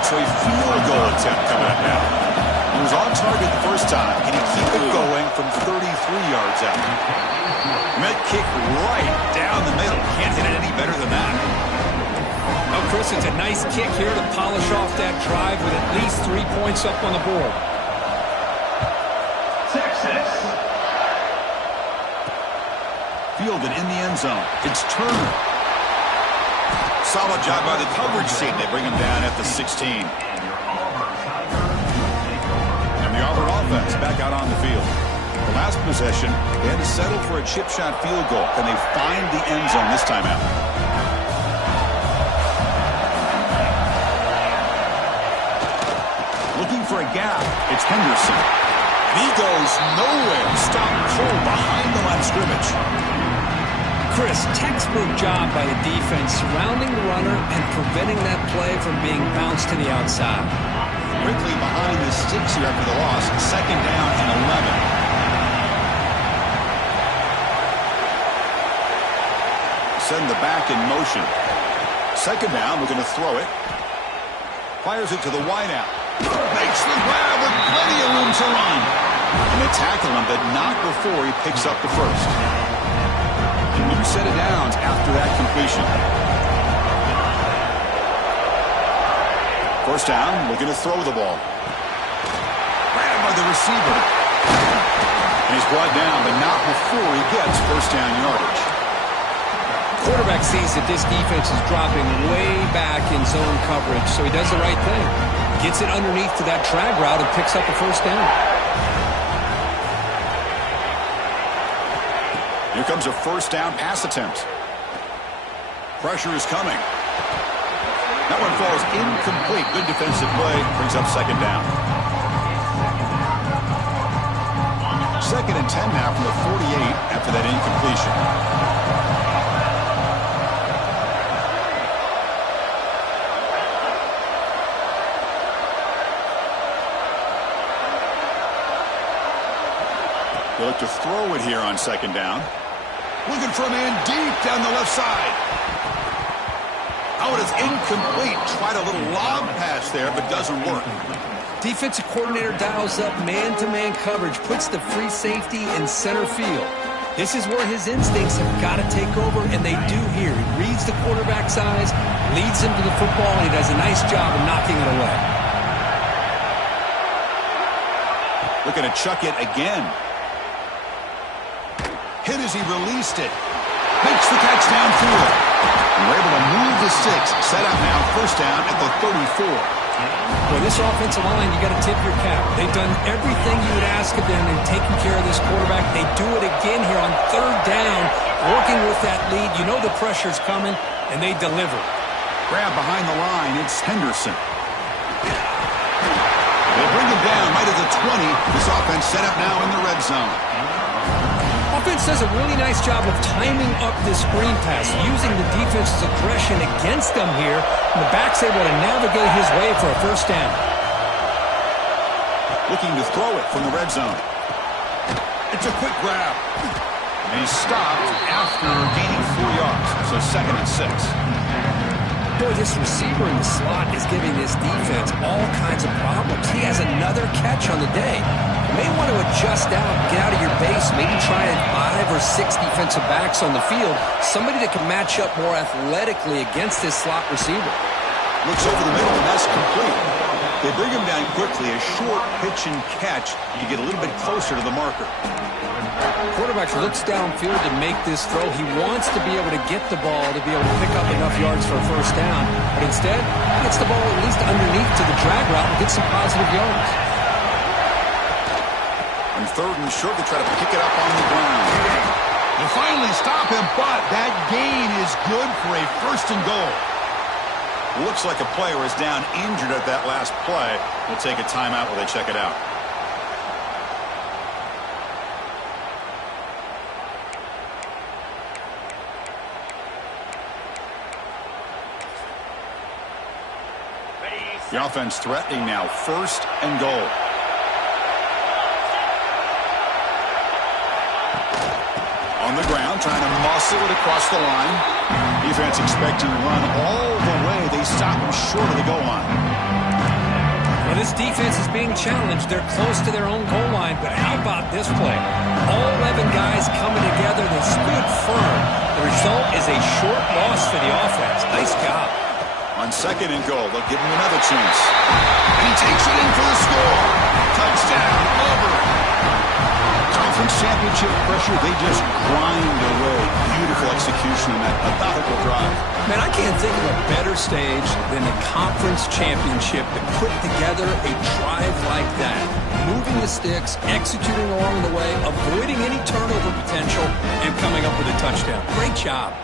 So a field goal attempt coming up now. He was on target the first time. Can he keep it going from 33 yards out? Met kick right down the middle. Can't hit it any better than that. Oh, Chris, it's a nice kick here to polish off that drive with at least 3 points up on the board. Texas. Fielded in the end zone. It's Turner. Solid job by the coverage team. They bring him down at the 16. And the Auburn offense back out on the field. The last possession, they had to settle for a chip shot field goal. Can they find the end zone this time out? Looking for a gap. It's Henderson. And he goes nowhere. Stopped cold behind the line of scrimmage. Chris, textbook job by the defense surrounding the runner and preventing that play from being bounced to the outside. Quickly behind the sticks here after the loss. Second down and 11. Send the back in motion. Second down, we're going to throw it. Fires it to the wideout. Makes the grab with plenty of room to run. And they tackle him, but not before he picks up the first. A new set of downs after that completion. First down, we're going to throw the ball. Grabbed by the receiver. And he's brought down, but not before he gets first down yardage. Quarterback sees that this defense is dropping way back in zone coverage, so he does the right thing. Gets it underneath to that drag route and picks up a first down. Here comes a first down pass attempt. Pressure is coming. That one falls incomplete. Good defensive play. Brings up second down. Second and 10 now from the 48 after that incompletion. They look to throw it here on second down. Looking for a man deep down the left side. Oh, it is incomplete. Tried a little lob pass there, but doesn't work. Defensive coordinator dials up man-to-man coverage, puts the free safety in center field. This is where his instincts have got to take over, and they do here. He reads the quarterback's eyes, leads him to the football, and he does a nice job of knocking it away. Looking to chuck it again. Hit as he released it. Makes the catch downfield. We're able to move the sticks. Set up now, first down at the 34. Well, this offensive line, you got to tip your cap. They've done everything you would ask of them in taking care of this quarterback. They do it again here on third down, working with that lead. You know the pressure's coming, and they deliver. Grab behind the line. It's Henderson. They bring him down right at the 20. This offense set up now in the red zone. Offense does a really nice job of timing up this screen pass, using the defense's aggression against them here, and the back's able to navigate his way for a first down. Looking to throw it from the red zone. It's a quick grab. And he's stopped after gaining 4 yards, so second and 6. Boy, this receiver in the slot is giving this defense all kinds of problems. He has another catch on the day. You may want to adjust out, get out of your base, maybe try 5 or 6 defensive backs on the field, somebody that can match up more athletically against this slot receiver. Looks over the middle, and that's complete. They bring him down quickly. A short pitch and catch. You get a little bit closer to the marker. Quarterback looks downfield to make this throw. He wants to be able to get the ball to be able to pick up enough yards for a first down. But instead, he gets the ball at least underneath to the drag route and gets some positive yards. On 3rd and short, they try to pick it up on the ground. They finally stop him, but that gain is good for a 1st and goal. Looks like a player is down injured at that last play. We'll take a timeout while they check it out. The offense threatening now. 1st and goal. On the ground, trying to muscle it across the line. Defense expecting to run all the way. They stop him short of the goal line. Well, this defense is being challenged. They're close to their own goal line, but how about this play? All 11 guys coming together. They stood firm. The result is a short loss for the offense. Nice job. On 2nd and goal, they'll give him another chance. He takes it in for the score. Touchdown, Auburn. Conference championship pressure, they just grind away. Beautiful execution in that methodical drive. Man, I can't think of a better stage than the conference championship to put together a drive like that. Moving the sticks, executing along the way, avoiding any turnover potential, and coming up with a touchdown. Great job.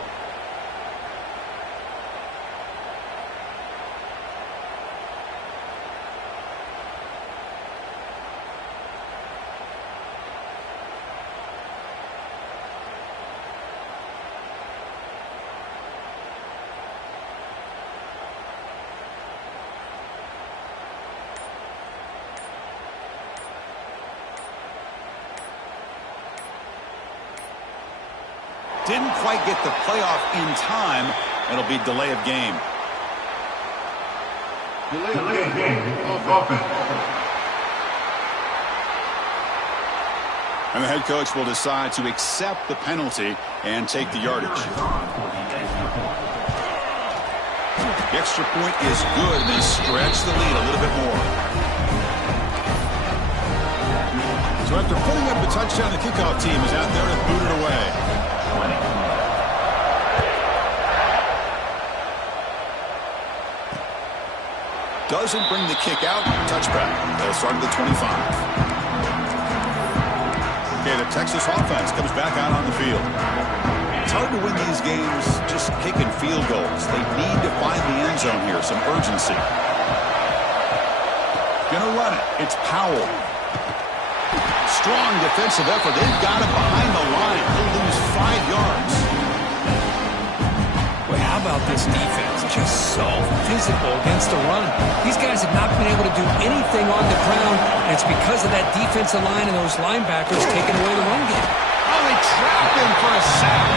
Didn't quite get the playoff in time. It'll be delay of game. Delay of game. Offense. And the head coach will decide to accept the penalty and take the yardage. The extra point is good. They stretch the lead a little bit more. So after putting up the touchdown, the kickoff team is out there to boot it away. Doesn't bring the kick out. Touchback. They'll start at the 25. Okay, the Texas offense comes back out on the field. It's hard to win these games just kicking field goals. They need to find the end zone here. Some urgency. Gonna run it. It's Powell. Strong defensive effort. They've got him behind the line. He'll lose 5 yards. Well, how about this defense? Just so physical against the run. These guys have not been able to do anything on the ground, and it's because of that defensive line and those linebackers taking away the run game. Oh, they trapped him for a sack.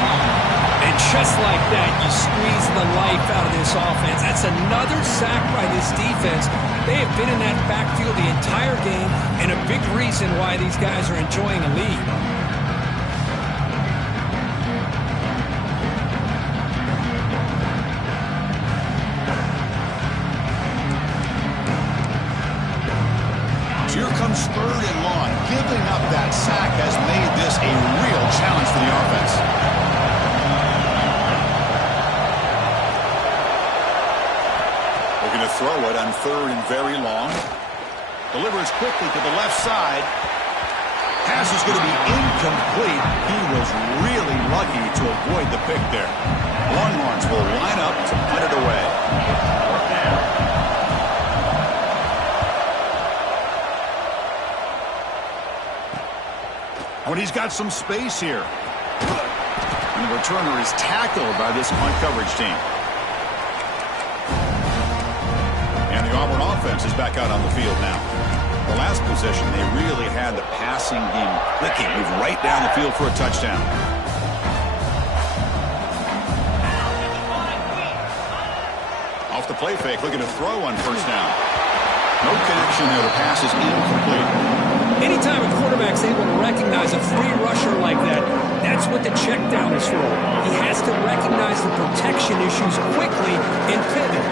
And just like that, you squeeze the life out of this offense. That's another sack by this defense. They have been in that backfield the entire game, and a big reason why these guys are enjoying a lead. Here comes 3rd and long. Giving up that sack has made this a real challenge for the offense. They're going to throw it on 3rd and very long. Delivers quickly to the left side. Pass is going to be incomplete. He was really lucky to avoid the pick there. Longhorns will line up to punt it away. When he's got some space here. And the returner is tackled by this punt coverage team. And the Auburn offense is back out on the field now. The last possession, they really had the passing game clicking. Move right down the field for a touchdown. Off the play fake, looking to throw on first down. No connection there. The pass is incomplete. Anytime a quarterback's able to recognize a free rusher like that, that's what the check down is for. He has to recognize the protection issues quickly and pivot.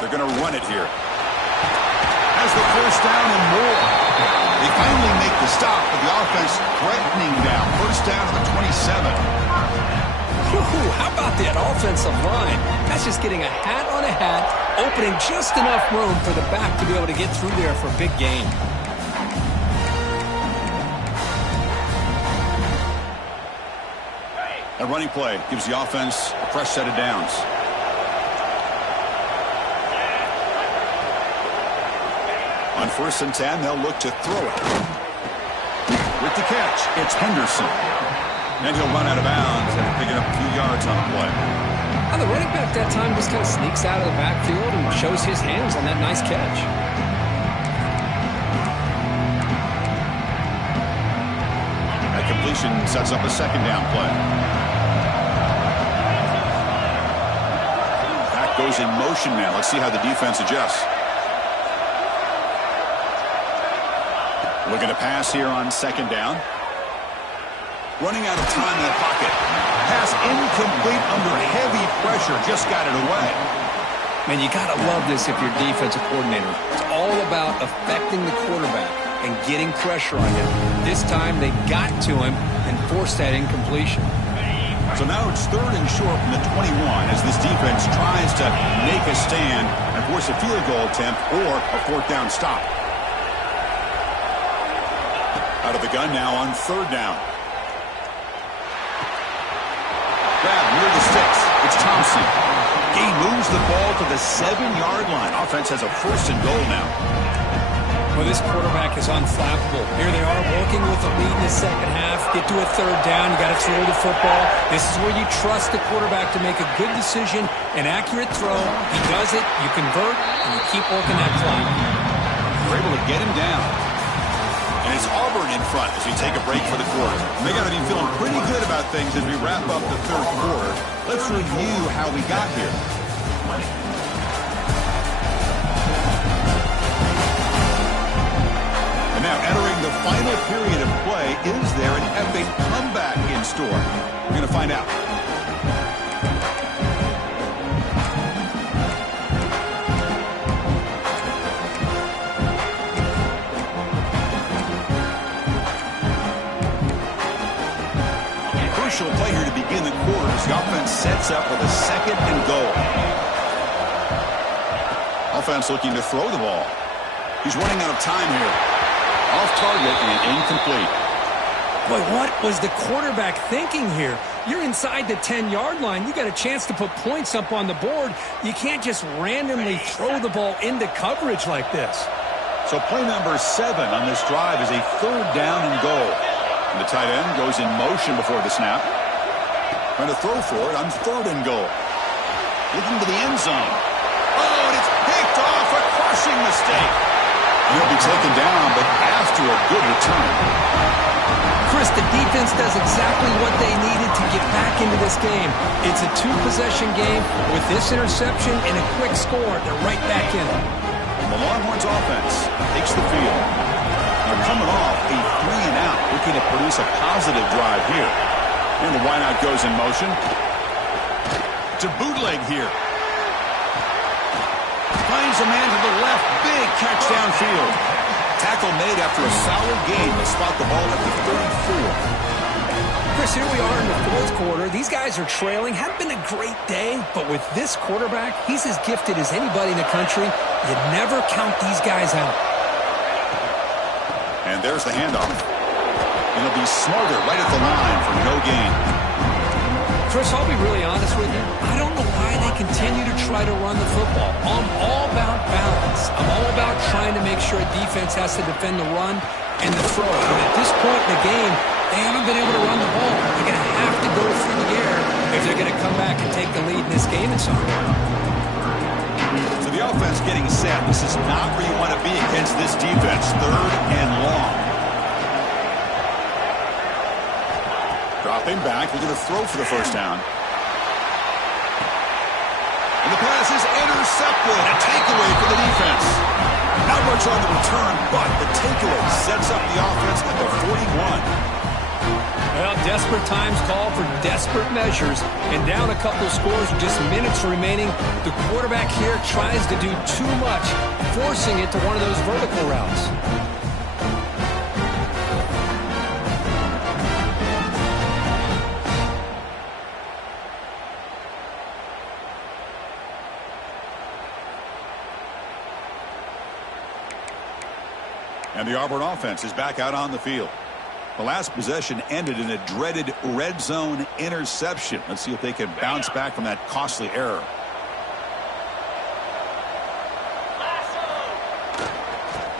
They're going to run it here. Has the first down and more. They finally make the stop, but the offense threatening down. First down to the 27. How about that offensive line? That's just getting a hat on a hat, opening just enough room for the back to be able to get through there for a big gain. A running play gives the offense a fresh set of downs. On 1st and 10, they'll look to throw it. With the catch, it's Henderson. And he'll run out of bounds and pick it up a few yards on the play. And the running back that time just kind of sneaks out of the backfield and shows his hands on that nice catch. That completion sets up a second down play. That goes in motion now. Let's see how the defense adjusts. Looking to pass here on second down. Running out of time in the pocket. Pass incomplete under heavy pressure. Just got it away. Man, you got to love this if you're defensive coordinator. It's all about affecting the quarterback and getting pressure on him. This time they got to him and forced that incompletion. So now it's 3rd and short from the 21 as this defense tries to make a stand and force a field goal attempt or a 4th down stop. Out of the gun now on 3rd down. Grab near the sticks. It's Thompson. He moves the ball to the 7-yard line. Offense has a 1st and goal now. Well, this quarterback is unflappable. Here they are working with a lead in the second half. Get to a 3rd down. You got to throw the football. This is where you trust the quarterback to make a good decision, an accurate throw. He does it. You convert, and you keep working that clock. You're able to get him down. And it's Auburn in front as we take a break for the quarter. They got to be feeling pretty good about things as we wrap up the 3rd quarter. Let's review how we got here. And now entering the final period of play, is there an epic comeback in store? We're going to find out. Crucial play here to begin the quarter as the offense sets up with a 2nd and goal. Offense looking to throw the ball. He's running out of time here. Off target and incomplete. Boy, what was the quarterback thinking here? You're inside the 10-yard line. You got a chance to put points up on the board. You can't just randomly throw the ball into coverage like this. So play number 7 on this drive is a 3rd down and goal. And the tight end goes in motion before the snap. Trying to throw for it on 3rd and goal. Looking to the end zone. Oh, and it's picked off. A crushing mistake. And he'll be taken down, but after a good return. Chris, the defense does exactly what they needed to get back into this game. It's a 2-possession game. With this interception and a quick score, they're right back in it. The Longhorns offense takes the field. They're coming off a 3-and-out, looking to produce a positive drive here. And the wideout goes in motion. To bootleg here. Finds a man to the left. Big catch downfield. Tackle made after a solid gain. They'll spot the ball at the 34. Chris, here we are in the 4th quarter. These guys are trailing. Hadn't been a great day, but with this quarterback, he's as gifted as anybody in the country. You never count these guys out. And there's the handoff. And he'll be smarter right at the line for no gain. Chris, I'll be really honest with you. I don't know why they continue to try to run the football. I'm all about balance. I'm all about trying to make sure a defense has to defend the run and the throw. But at this point in the game, they haven't been able to run the ball. They're going to have to go through the air if they're going to come back and take the lead in this game at some point. So the offense getting set. This is not where you want to be against this defense. 3rd and long. Dropping back, looking to throw for the first down. And the pass is intercepted. A takeaway for the defense. Not much on the return, but the takeaway sets up the offense at the 41. Well, desperate times call for desperate measures, and down a couple of scores, just minutes remaining. The quarterback here tries to do too much, forcing it to one of those vertical routes. And the Auburn offense is back out on the field. The last possession ended in a dreaded red zone interception. Let's see if they can bounce back from that costly error.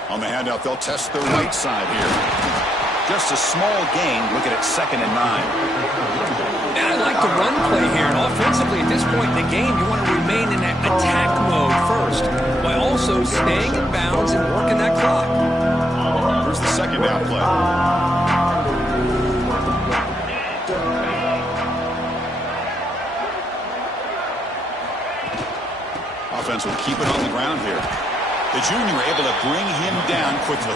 On the handout, they'll test their right side here. Just a small gain. Looking at 2nd and 9. And I like the run play here. And offensively, at this point in the game, you want to remain in that attack mode first, while also staying in bounds and working that clock. Here's the 2nd down play. Offense will keep it on the ground here. The junior able to bring him down quickly.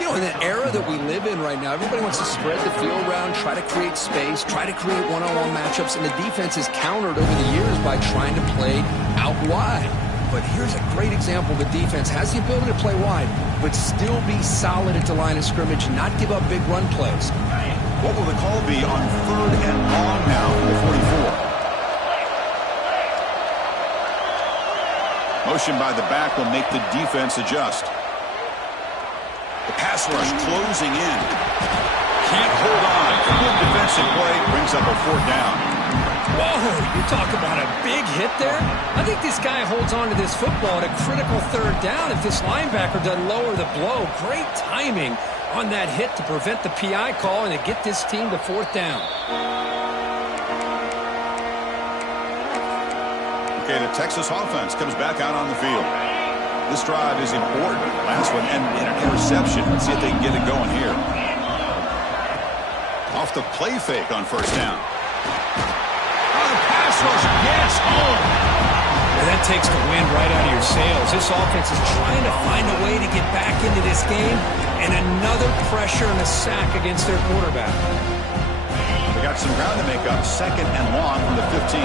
You know, in the era that we live in right now, everybody wants to spread the field around, try to create space, try to create one-on-one matchups, and the defense is countered over the years by trying to play out wide. But here's a great example. The defense has the ability to play wide, but still be solid at the line of scrimmage, not give up big run plays. What will the call be on 3rd and long now from the 44? Motion by the back will make the defense adjust. The pass rush closing in. Can't hold on. Good defensive play brings up a 4th down. Whoa, you talk about a big hit there. I think this guy holds on to this football at a critical 3rd down if this linebacker doesn't lower the blow. Great timing on that hit to prevent the PI call and to get this team to 4th down. Okay, the Texas offense comes back out on the field. This drive is important. Last one ended in an interception. Let's see if they can get it going here. Off the play fake on 1st down. Oh, the pass rush gets home. Well, that takes the wind right out of your sails. This offense is trying to find a way to get back into this game, and another pressure and a sack against their quarterback. They got some ground to make up. 2nd and long from the 15.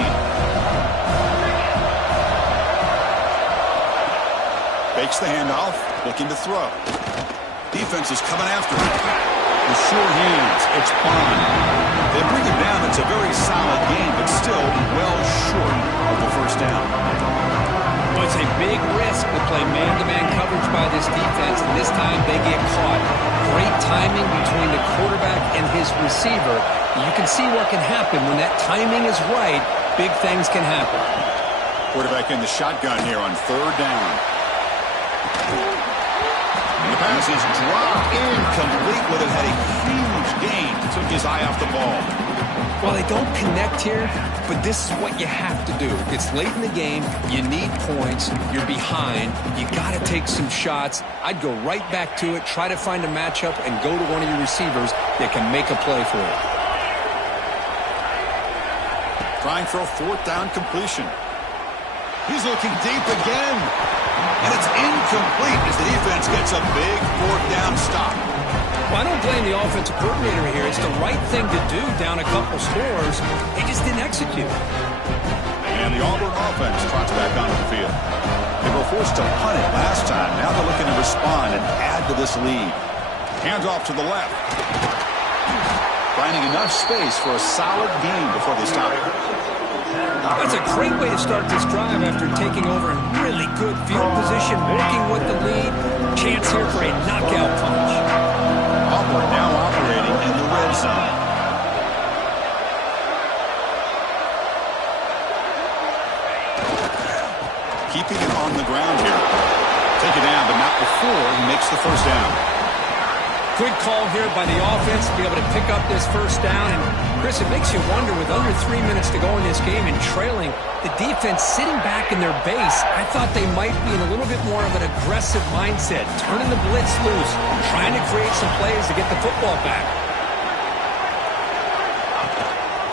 Fakes the handoff, looking to throw. Defense is coming after him. With sure hands, it's Bond. They bring him down. It's a very solid game, but still well short of the 1st down. Well, it's a big risk to play man-to-man coverage by this defense, and this time they get caught. Great timing between the quarterback and his receiver. You can see what can happen when that timing is right. Big things can happen. Quarterback in the shotgun here on 3rd down. And the pass is dropped incomplete with it. Had a huge gain. Took his eye off the ball. Well, they don't connect here, but this is what you have to do. It's late in the game. You need points. You're behind. You got to take some shots. I'd go right back to it, try to find a matchup, and go to one of your receivers that can make a play for you. Trying for a 4th down completion. He's looking deep again. And it's incomplete as the defense gets a big 4th down stop. Well, I don't blame the offensive coordinator here. It's the right thing to do down a couple scores. They just didn't execute. And the Auburn offense trots back onto the field. They were forced to punt it last time. Now they're looking to respond and add to this lead. Hands off to the left. Finding enough space for a solid gain before they stop it. That's a great way to start this drive after taking over in really good field position, working with the lead. Chance here for a knockout punch. Auburn now operating in the red zone. Keeping it on the ground here. Take it down, but not before he makes the 1st down. Good call here by the offense to be able to pick up this 1st down. And, Chris, it makes you wonder, with under 3 minutes to go in this game and trailing, the defense sitting back in their base, I thought they might be in a little bit more of an aggressive mindset, turning the blitz loose, trying to create some plays to get the football back.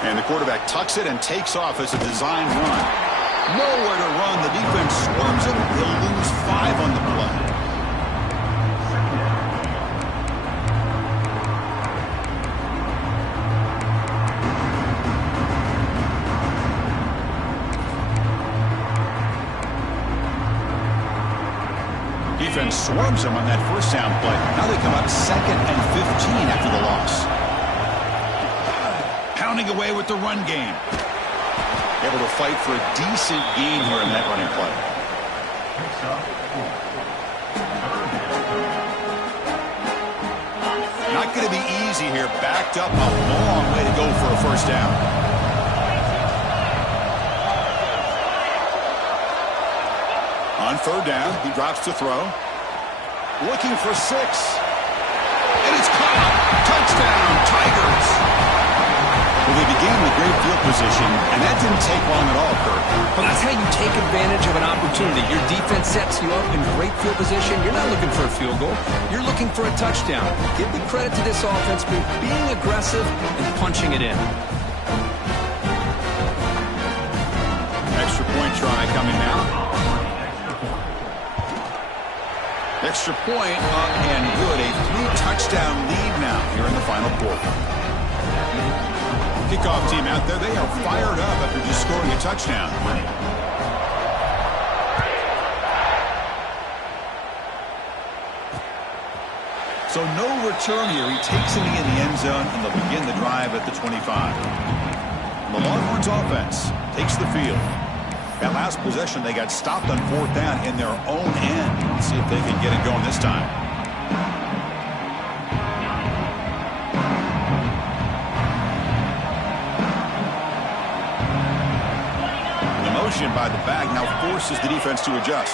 And the quarterback tucks it and takes off as a design run. Nowhere to run. The defense swarms him. He'll lose 5 on the play. Defense swarms him on that first down play. Now they come up 2nd and 15 after the loss. Pounding away with the run game. Able to fight for a decent gain here in that running play. Not going to be easy here. Backed up a long way to go for a first down. On 3rd down, he drops to throw. Looking for 6. And it's caught. Touchdown, Tigers. Well, they began with great field position, and that didn't take long at all, Kurt. Well, that's how you take advantage of an opportunity. Your defense sets you up in great field position. You're not looking for a field goal. You're looking for a touchdown. Give the credit to this offense for being aggressive and punching it in. Extra point try coming now. Extra point up and good. A 3-touchdown lead now here in the final quarter. Kickoff team out there. They are fired up after just scoring a touchdown. So no return here. He takes it in the end zone, and they'll begin the drive at the 25. The Longhorns offense takes the field. That last possession, they got stopped on 4th down in their own end. Let's see if they can get it going this time. The motion by the back now forces the defense to adjust.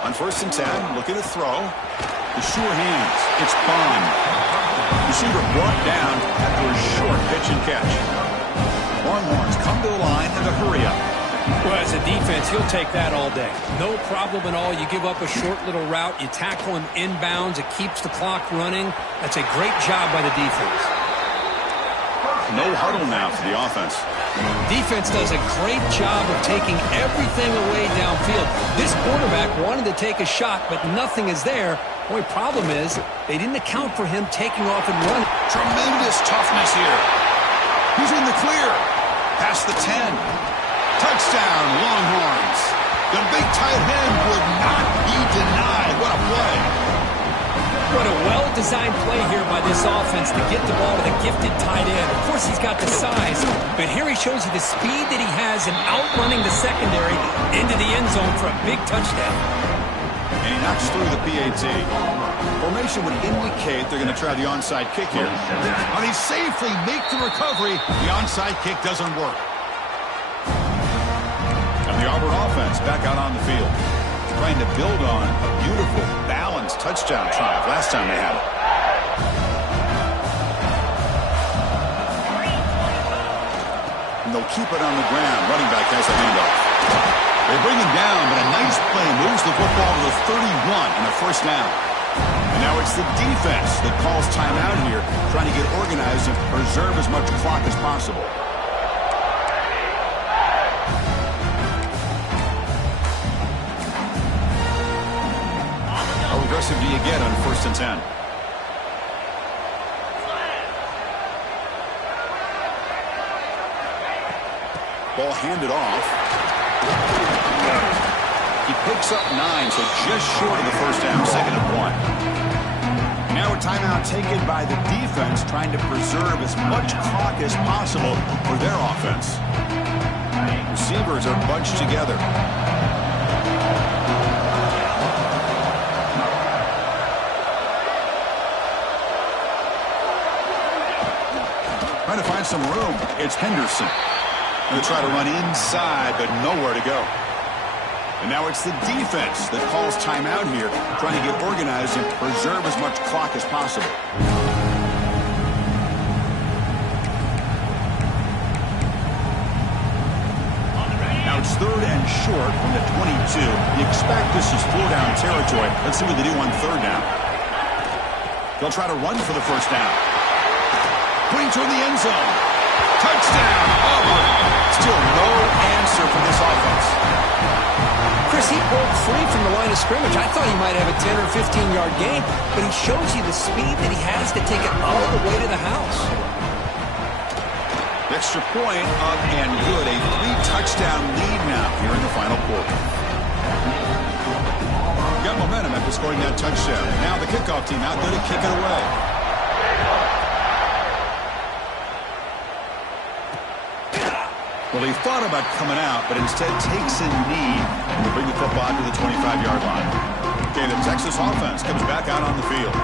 On 1st and 10, looking to throw. The sure hands. It's Bond. Receiver brought down after a short pitch and catch. Longhorns come to the line in a hurry-up. Well, as a defense, you'll take that all day. No problem at all. You give up a short little route. You tackle him inbounds. It keeps the clock running. That's a great job by the defense. No huddle now for the offense. Defense does a great job of taking everything away downfield. This quarterback wanted to take a shot, but nothing is there. The only problem is they didn't account for him taking off and running. Tremendous toughness here. He's in the clear. Past the 10. Touchdown, Longhorns. The big tight end would not be denied. What a play. What a well-designed play here by this offense to get the ball to the gifted tight end. Of course, he's got the size, but here he shows you the speed that he has in outrunning the secondary into the end zone for a big touchdown. And he knocks through the PAT. Formation would indicate they're going to try the onside kick here. But he safely make the recovery. The onside kick doesn't work. And the Auburn offense back out on the field, trying to build on a beautiful, balanced touchdown drive last time they had it. And they'll keep it on the ground. Running back has the handoff. They bring him down, but a nice play moves the football to the 31 and a first down. And now it's the defense that calls timeout here, trying to get organized and preserve as much clock as possible. How aggressive do you get on 1st and 10? Ball handed off. He picks up 9, so just short of the first down, 2nd and 1. Now a timeout taken by the defense, trying to preserve as much clock as possible for their offense. Receivers are bunched together. Trying to find some room. It's Henderson. Going to try to run inside, but nowhere to go. And now it's the defense that calls timeout here, trying to get organized and preserve as much clock as possible. Now it's 3rd and short from the 22. You expect this is four-down territory. Let's see what they do on 3rd down. They'll try to run for the first down. putting toward the end zone. Touchdown, Auburn. Still no answer for this offense. Chris, he broke free from the line of scrimmage. I thought he might have a 10 or 15-yard gain, but he shows you the speed that he has to take it all the way to the house. Extra point up and good. A 3-touchdown lead now here in the final quarter. Got momentum after scoring that touchdown. Now the kickoff team out there to kick it away. Well, he thought about coming out, but instead takes a knee to bring the football to the 25-yard line. Okay, the Texas offense comes back out on the field.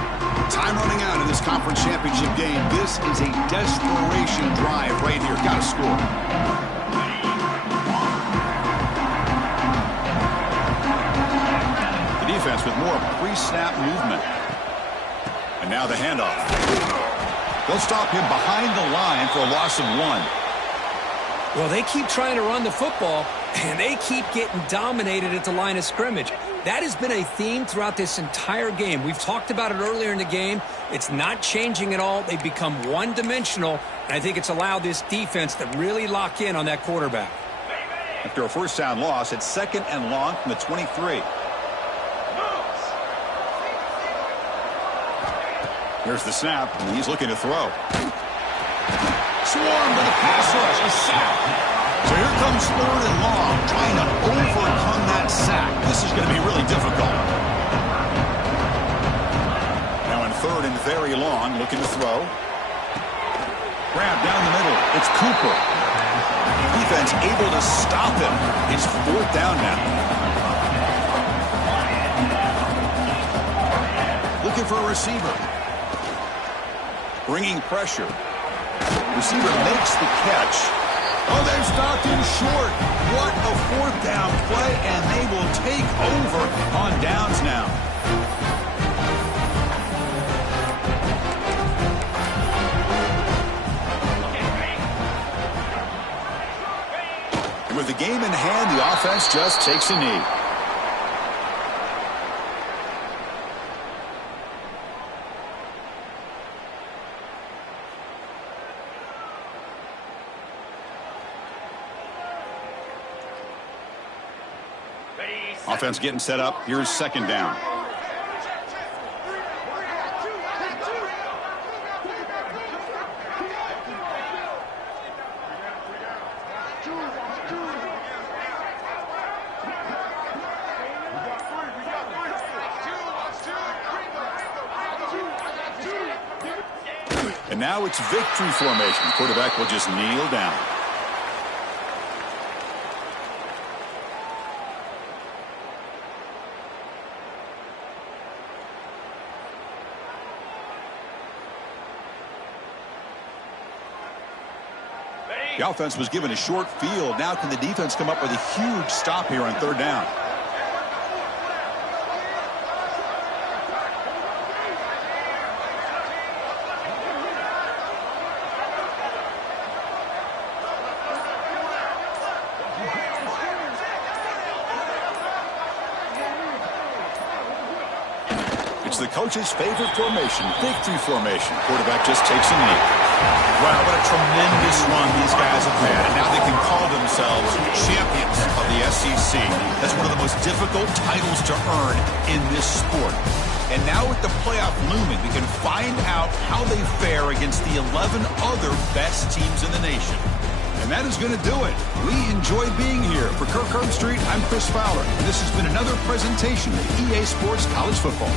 Time running out in this conference championship game. This is a desperation drive right here. Got to score. The defense with more pre-snap movement. And now the handoff. They'll stop him behind the line for a loss of 1. Well, they keep trying to run the football, and they keep getting dominated at the line of scrimmage. That has been a theme throughout this entire game. We've talked about it earlier in the game. It's not changing at all. They've become one-dimensional, and I think it's allowed this defense to really lock in on that quarterback. After a first down loss, it's 2nd and long from the 23. Here's the snap, and he's looking to throw. Swarmed with a pass rush, a sack. So here comes 3rd and long, trying to overcome that sack. This is going to be really difficult. Now in 3rd and very long, looking to throw. Grab down the middle. It's Cooper. Defense able to stop him. It's 4th down now. Looking for a receiver. Bringing pressure. Receiver makes the catch. Oh, they've stopped him short. What a 4th down play, and they will take over on downs now. And with the game in hand, the offense just takes a knee. Offense getting set up. Here's 2nd down. And now it's victory formation. The quarterback will just kneel down. The offense was given a short field. Now can the defense come up with a huge stop here on 3rd down? It's the coach's favorite formation, victory formation. Quarterback just takes a knee. Wow, what a tremendous run these guys have had. And now they can call themselves champions of the SEC. That's one of the most difficult titles to earn in this sport. And now with the playoff looming, we can find out how they fare against the 11 other best teams in the nation. And that is going to do it. We enjoyed being here. For Kirk Herbstreit, I'm Chris Fowler. And this has been another presentation of EA Sports College Football.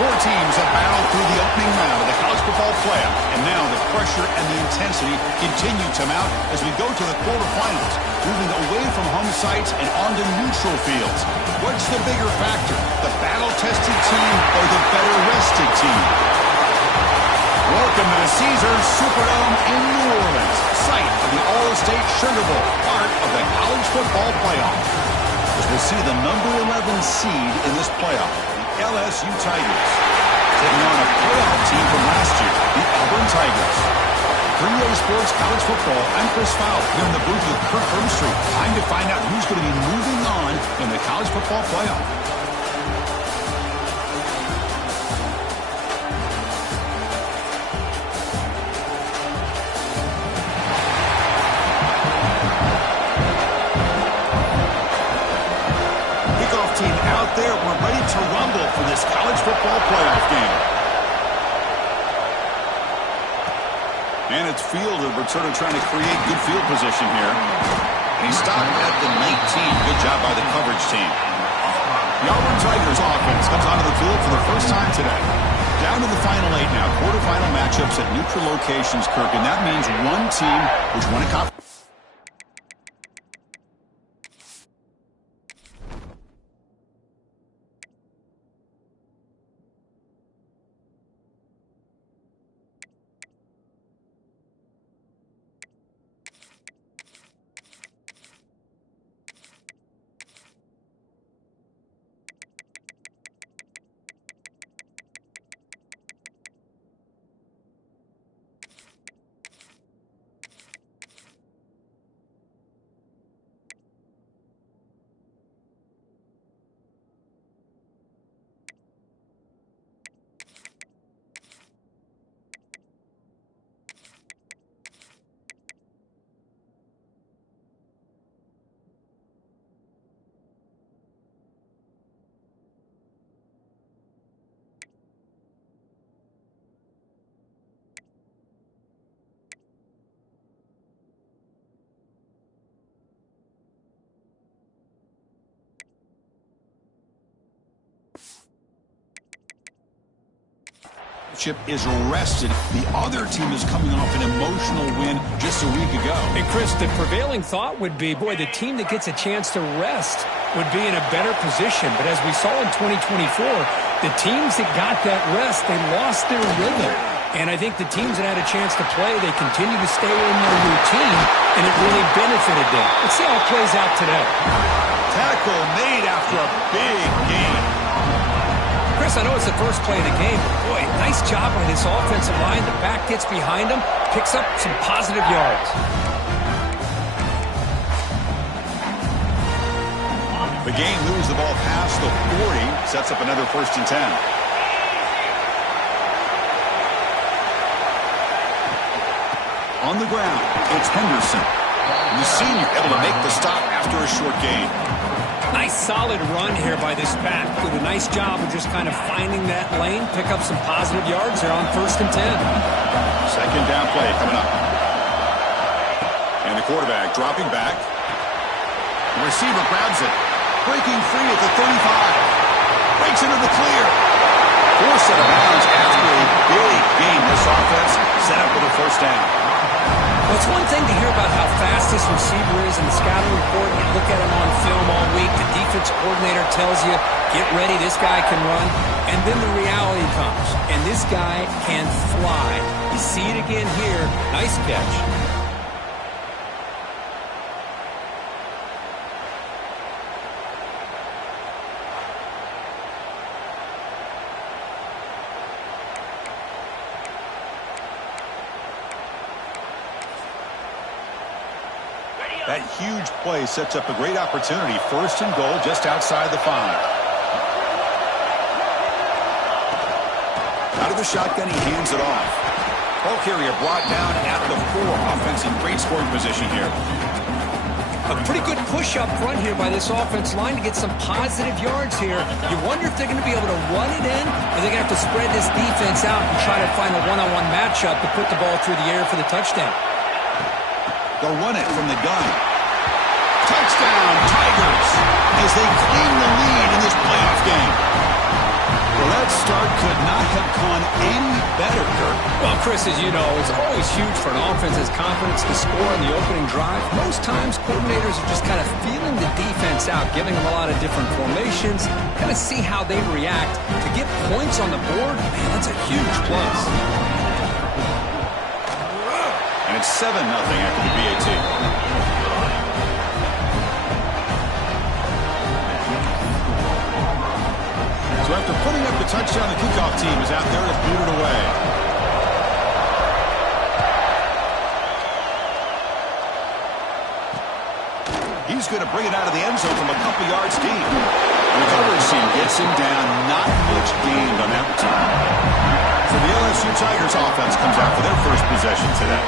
Four teams have battled through the opening round of the college football playoff, and now the pressure and the intensity continue to mount as we go to the quarterfinals, moving away from home sites and onto neutral fields. What's the bigger factor, the battle-tested team or the better-rested team? Welcome to the Caesars Superdome in New Orleans, site of the All-State Sugar Bowl, part of the college football playoff. As we'll see the number 11 seed in this playoff, the LSU Tigers, taking on a playoff team from last year, the Auburn Tigers. For EA Sports College Football, I'm Chris Fowler here in the booth with Kirk Herbstreit. Time to find out who's going to be moving on in the college football playoff. Team out there, we're ready to rumble for this college football playoff game. And it's fielded. We're sort of trying to create good field position here. And he stopped at the 19. Good job by the coverage team. The Auburn Tigers offense comes onto the field for the first time today. Down to the final 8 now. Quarterfinal matchups at neutral locations, Kirk. And that means one team which won a conference. Is rested. The other team is coming off an emotional win just a week ago. Hey, Chris, the prevailing thought would be, boy, the team that gets a chance to rest would be in a better position. But as we saw in 2024, the teams that got that rest, they lost their rhythm. And I think the teams that had a chance to play, they continue to stay in their routine, and it really benefited them. Let's see how it plays out today. Tackle made after a big game. Chris, I know it's the first play of the game, but boy, nice job by this offensive line. The back gets behind him, picks up some positive yards. The game moves the ball past the 40, sets up another 1st and 10. On the ground, it's Henderson. The senior able to make the stop after a short gain. Nice solid run here by this back. Did a nice job of just kind of finding that lane, pick up some positive yards there on 1st and 10. Second down play coming up. And the quarterback dropping back. The receiver grabs it. Breaking free at the 35. Breaks into the clear. Forced out of bounds after a big game. This offense set up with a 1st down. Well, it's one thing to hear about how fast this receiver is in the scouting report. You look at him on film all week. The defense coordinator tells you, get ready, this guy can run. And then the reality comes, and this guy can fly. You see it again here. Nice catch. That huge play sets up a great opportunity. 1st and goal just outside the 5. Out of the shotgun, he hands it off. Ball carrier brought down at the 4. Offense in great scoring position here. A pretty good push up front here by this offense line to get some positive yards here. You wonder if they're going to be able to run it in, or they're going to have to spread this defense out and try to find a one-on-one matchup to put the ball through the air for the touchdown. They'll run it from the gun. Touchdown, Tigers, as they claim the lead in this playoff game. Well, that start could not have gone any better, Kirk. Well, Chris, as you know, it's always huge for an offense's confidence to score in the opening drive. Most times, coordinators are just kind of feeling the defense out, giving them a lot of different formations, kind of see how they react. To get points on the board, man, that's a huge plus. And it's 7-0 after the PAT. So after putting up the touchdown, the kickoff team is out there to boot it away. He's going to bring it out of the end zone from a couple yards deep. And the coverage team gets him down. Not much gained on that return. So the LSU Tigers offense comes out for their first possession today.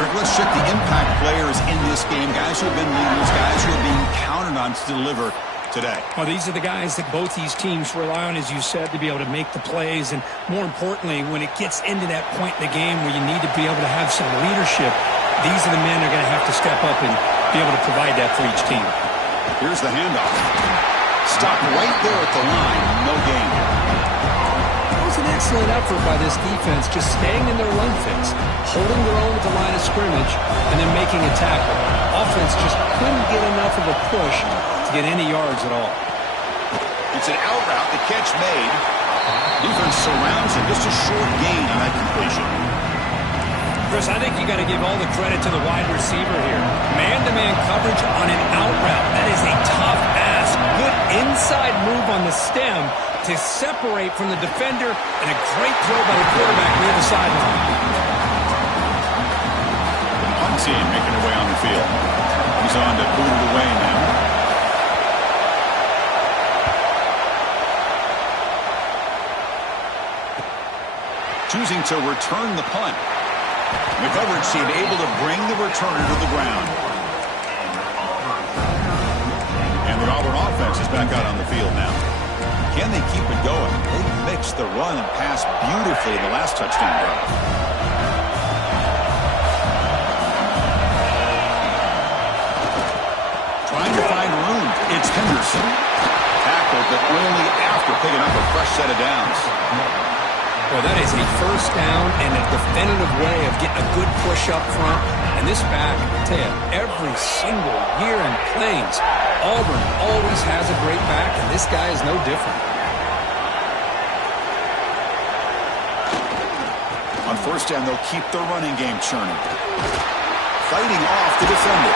Kirk, let's check the impact players in this game. Guys who have been leaders, guys who are being counted on to deliver today. Well, these are the guys that both these teams rely on, as you said, to be able to make the plays. And more importantly, when it gets into that point in the game where you need to be able to have some leadership, these are the men that are going to have to step up and be able to provide that for each team. Here's the handoff. Stopped right there at the line. No gain. It was an excellent effort by this defense, just staying in their run fits, holding their own at the line of scrimmage, and then making a tackle. Offense just couldn't get enough of a push to get any yards at all. It's an out route. The catch made. Defense surrounds him. Just a short gain on that completion. Chris, I think you got to give all the credit to the wide receiver here. Man-to-man coverage on an out route. That is a tough ask. Good inside move on the stem to separate from the defender, and a great throw by the quarterback near the sideline. The punt team making their way on the field. He's on to boot it away now. Choosing to return the punt. The coverage team able to bring the returner to the ground. And the Auburn offense is back out on the field now. Can they keep it going? They mixed the run and pass beautifully in the last touchdown drive. Trying to find room. It's Henderson. Tackled, but only after picking up a fresh set of downs. Well, that is a first down and a definitive way of getting a good push up front. And this back, I tell you, every single year in Plains, Auburn always has a great back, and this guy is no different. On first down, they'll keep the running game churning. Fighting off the defender.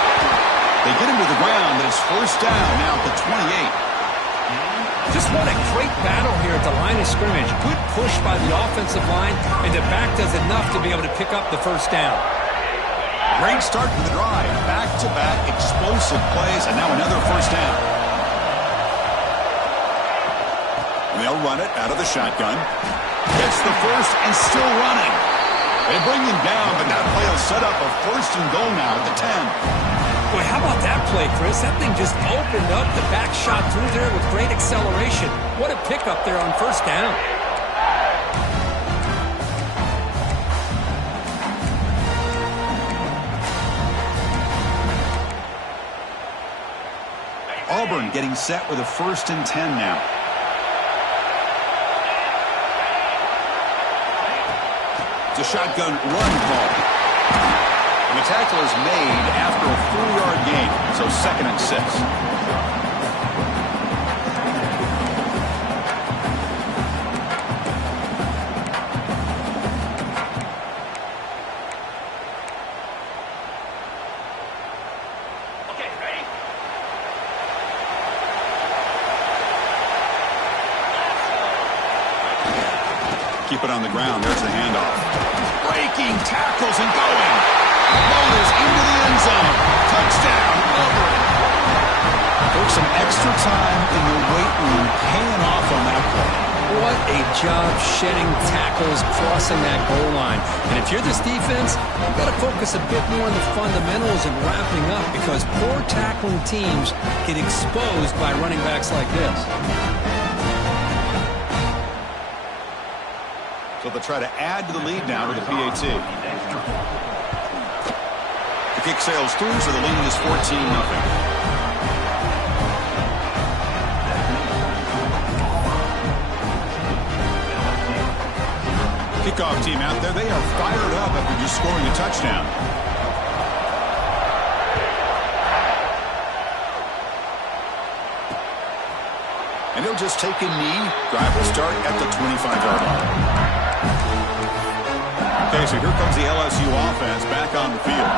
They get him to the ground, but it's first down now at the 28. Just what a great battle here at the line of scrimmage. Good push by the offensive line, and the back does enough to be able to pick up the first down. Great start to the drive. Back-to-back explosive plays, and now another first down. And they'll run it out of the shotgun. Gets the first and still running. They bring him down, but that play will set up a first and goal now at the 10. Boy, how about that play, Chris? That thing just opened up. The back shot through there with great acceleration. What a pickup there on first down. Auburn getting set with a first and 10 now. It's a shotgun run call. And the tackle is made after a 4-yard gain, so 2nd and 6. Okay, ready? Keep it on the ground. There's the handoff. Breaking tackles and going. Ball is into the end zone. Touchdown, Auburn. Took some extra time in the weight room, paying off on that play. What a job shedding tackles, crossing that goal line. And if you're this defense, you've got to focus a bit more on the fundamentals and wrapping up, because poor tackling teams get exposed by running backs like this. So they'll try to add to the lead now with the PAT. The kick sails through, so the lead is 14-0. kickoff team out there, they are fired up after just scoring a touchdown. And he'll just take a knee. Drive will start at the 25-yard line. Okay, so here comes the LSU offense back on the field.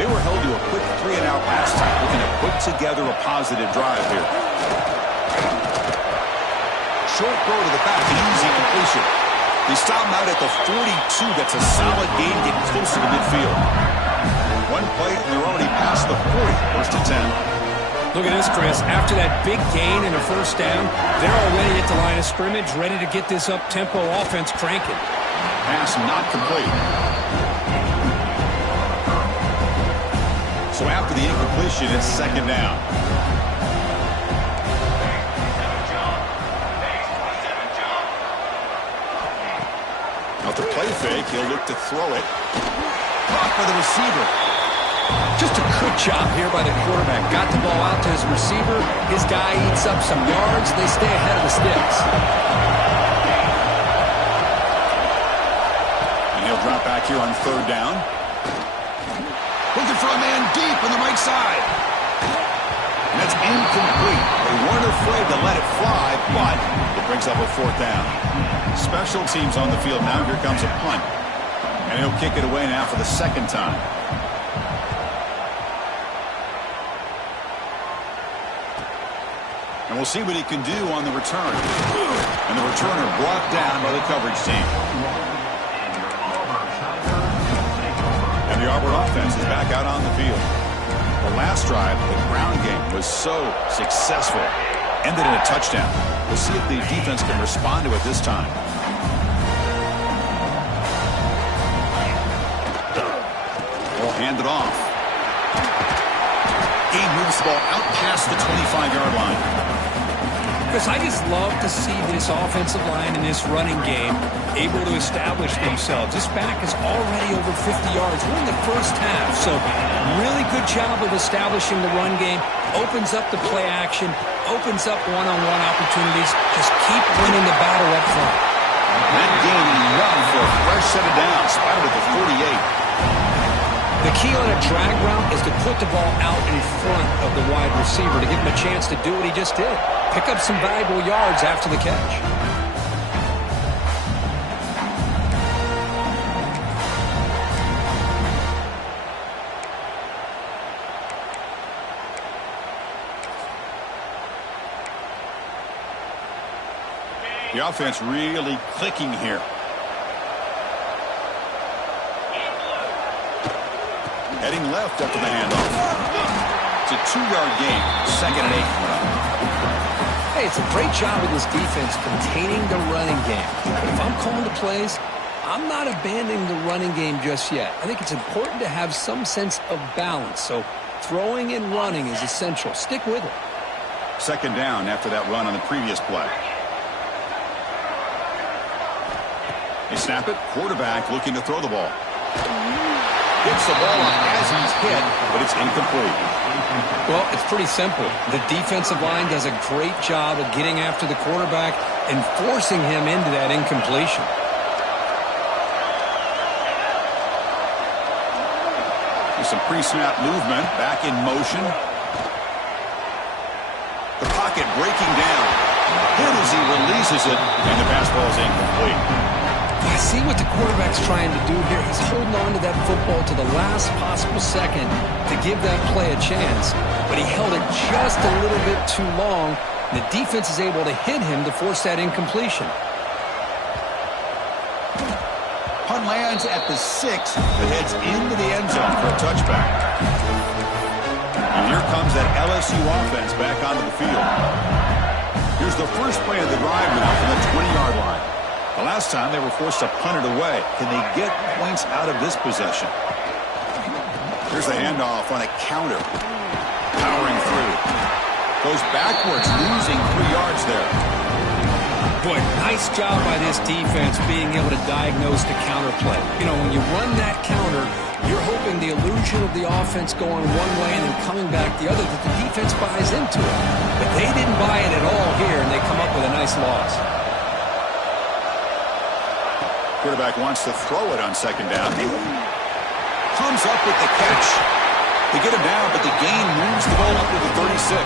They were held to a quick 3-and-out last time, looking to put together a positive drive here. Short throw to the back, an easy completion. They stop him out at the 42. That's a solid gain, getting closer to midfield. One play, and they're already past the 40. First and 10. Look at this, Chris. After that big gain and a first down, they're already at the line of scrimmage, ready to get this up-tempo offense cranking. Pass not complete. So after the incompletion, it's second down. Out the play fake, he'll look to throw it. Caught by the receiver. Just a good job here by the quarterback. Got the ball out to his receiver. His guy eats up some yards. They stay ahead of the sticks. And he'll drop back here on third down. Looking for a man deep on the right side. And that's incomplete. They weren't afraid to let it fly, but it brings up a fourth down. Special teams on the field. Now here comes a punt. And he'll kick it away now for the second time. And we'll see what he can do on the return. And the returner brought down by the coverage team. And the Auburn offense is back out on the field. The last drive, the ground game, was so successful. Ended in a touchdown. We'll see if the defense can respond to it this time. We'll hand it off. He moves the ball out past the 25-yard line. Chris, I just love to see this offensive line and this running game able to establish themselves. This back is already over 50 yards. We're in the first half, so really good job of establishing the run game. Opens up the play action, opens up one-on-one opportunities. Just keep winning the battle up front. That gain enough for a fresh set of downs. Spotted at the 48. The key on a drag route is to put the ball out in front of the wide receiver to give him a chance to do what he just did. Pick up some valuable yards after the catch. The offense really clicking here. Heading left after the handoff. It's a 2-yard gain. Second and 8 coming up. Hey, it's a great job of this defense containing the running game. But if I'm calling the plays, I'm not abandoning the running game just yet. I think it's important to have some sense of balance. So throwing and running is essential. Stick with it. Second down after that run on the previous play. They snap it. Quarterback looking to throw the ball. Hits the ball up as he's hit, but it's incomplete. Well, it's pretty simple. The defensive line does a great job of getting after the quarterback and forcing him into that incompletion. There's some pre-snap movement. Back in motion. The pocket breaking down. Hit as he releases it, and the pass ball is incomplete. I see what the quarterback's trying to do here. He's holding on to that football to the last possible second to give that play a chance. But he held it just a little bit too long. And the defense is able to hit him to force that incompletion. Punt lands at the 6, but heads into the end zone for a touchback. And here comes that LSU offense back onto the field. Here's the first play of the drive now from the 20-yard line. The last time they were forced to punt it away. Can they get points out of this possession? Here's the handoff on a counter. Powering through. Goes backwards, losing 3 yards there. Boy, nice job by this defense being able to diagnose the counter play. You know, when you run that counter, you're hoping the illusion of the offense going one way and then coming back the other, that the defense buys into it. But they didn't buy it at all here, and they come up with a nice loss. Quarterback wants to throw it on second down. Comes up with the catch. They get him down, but the gain moves the ball up to the 36.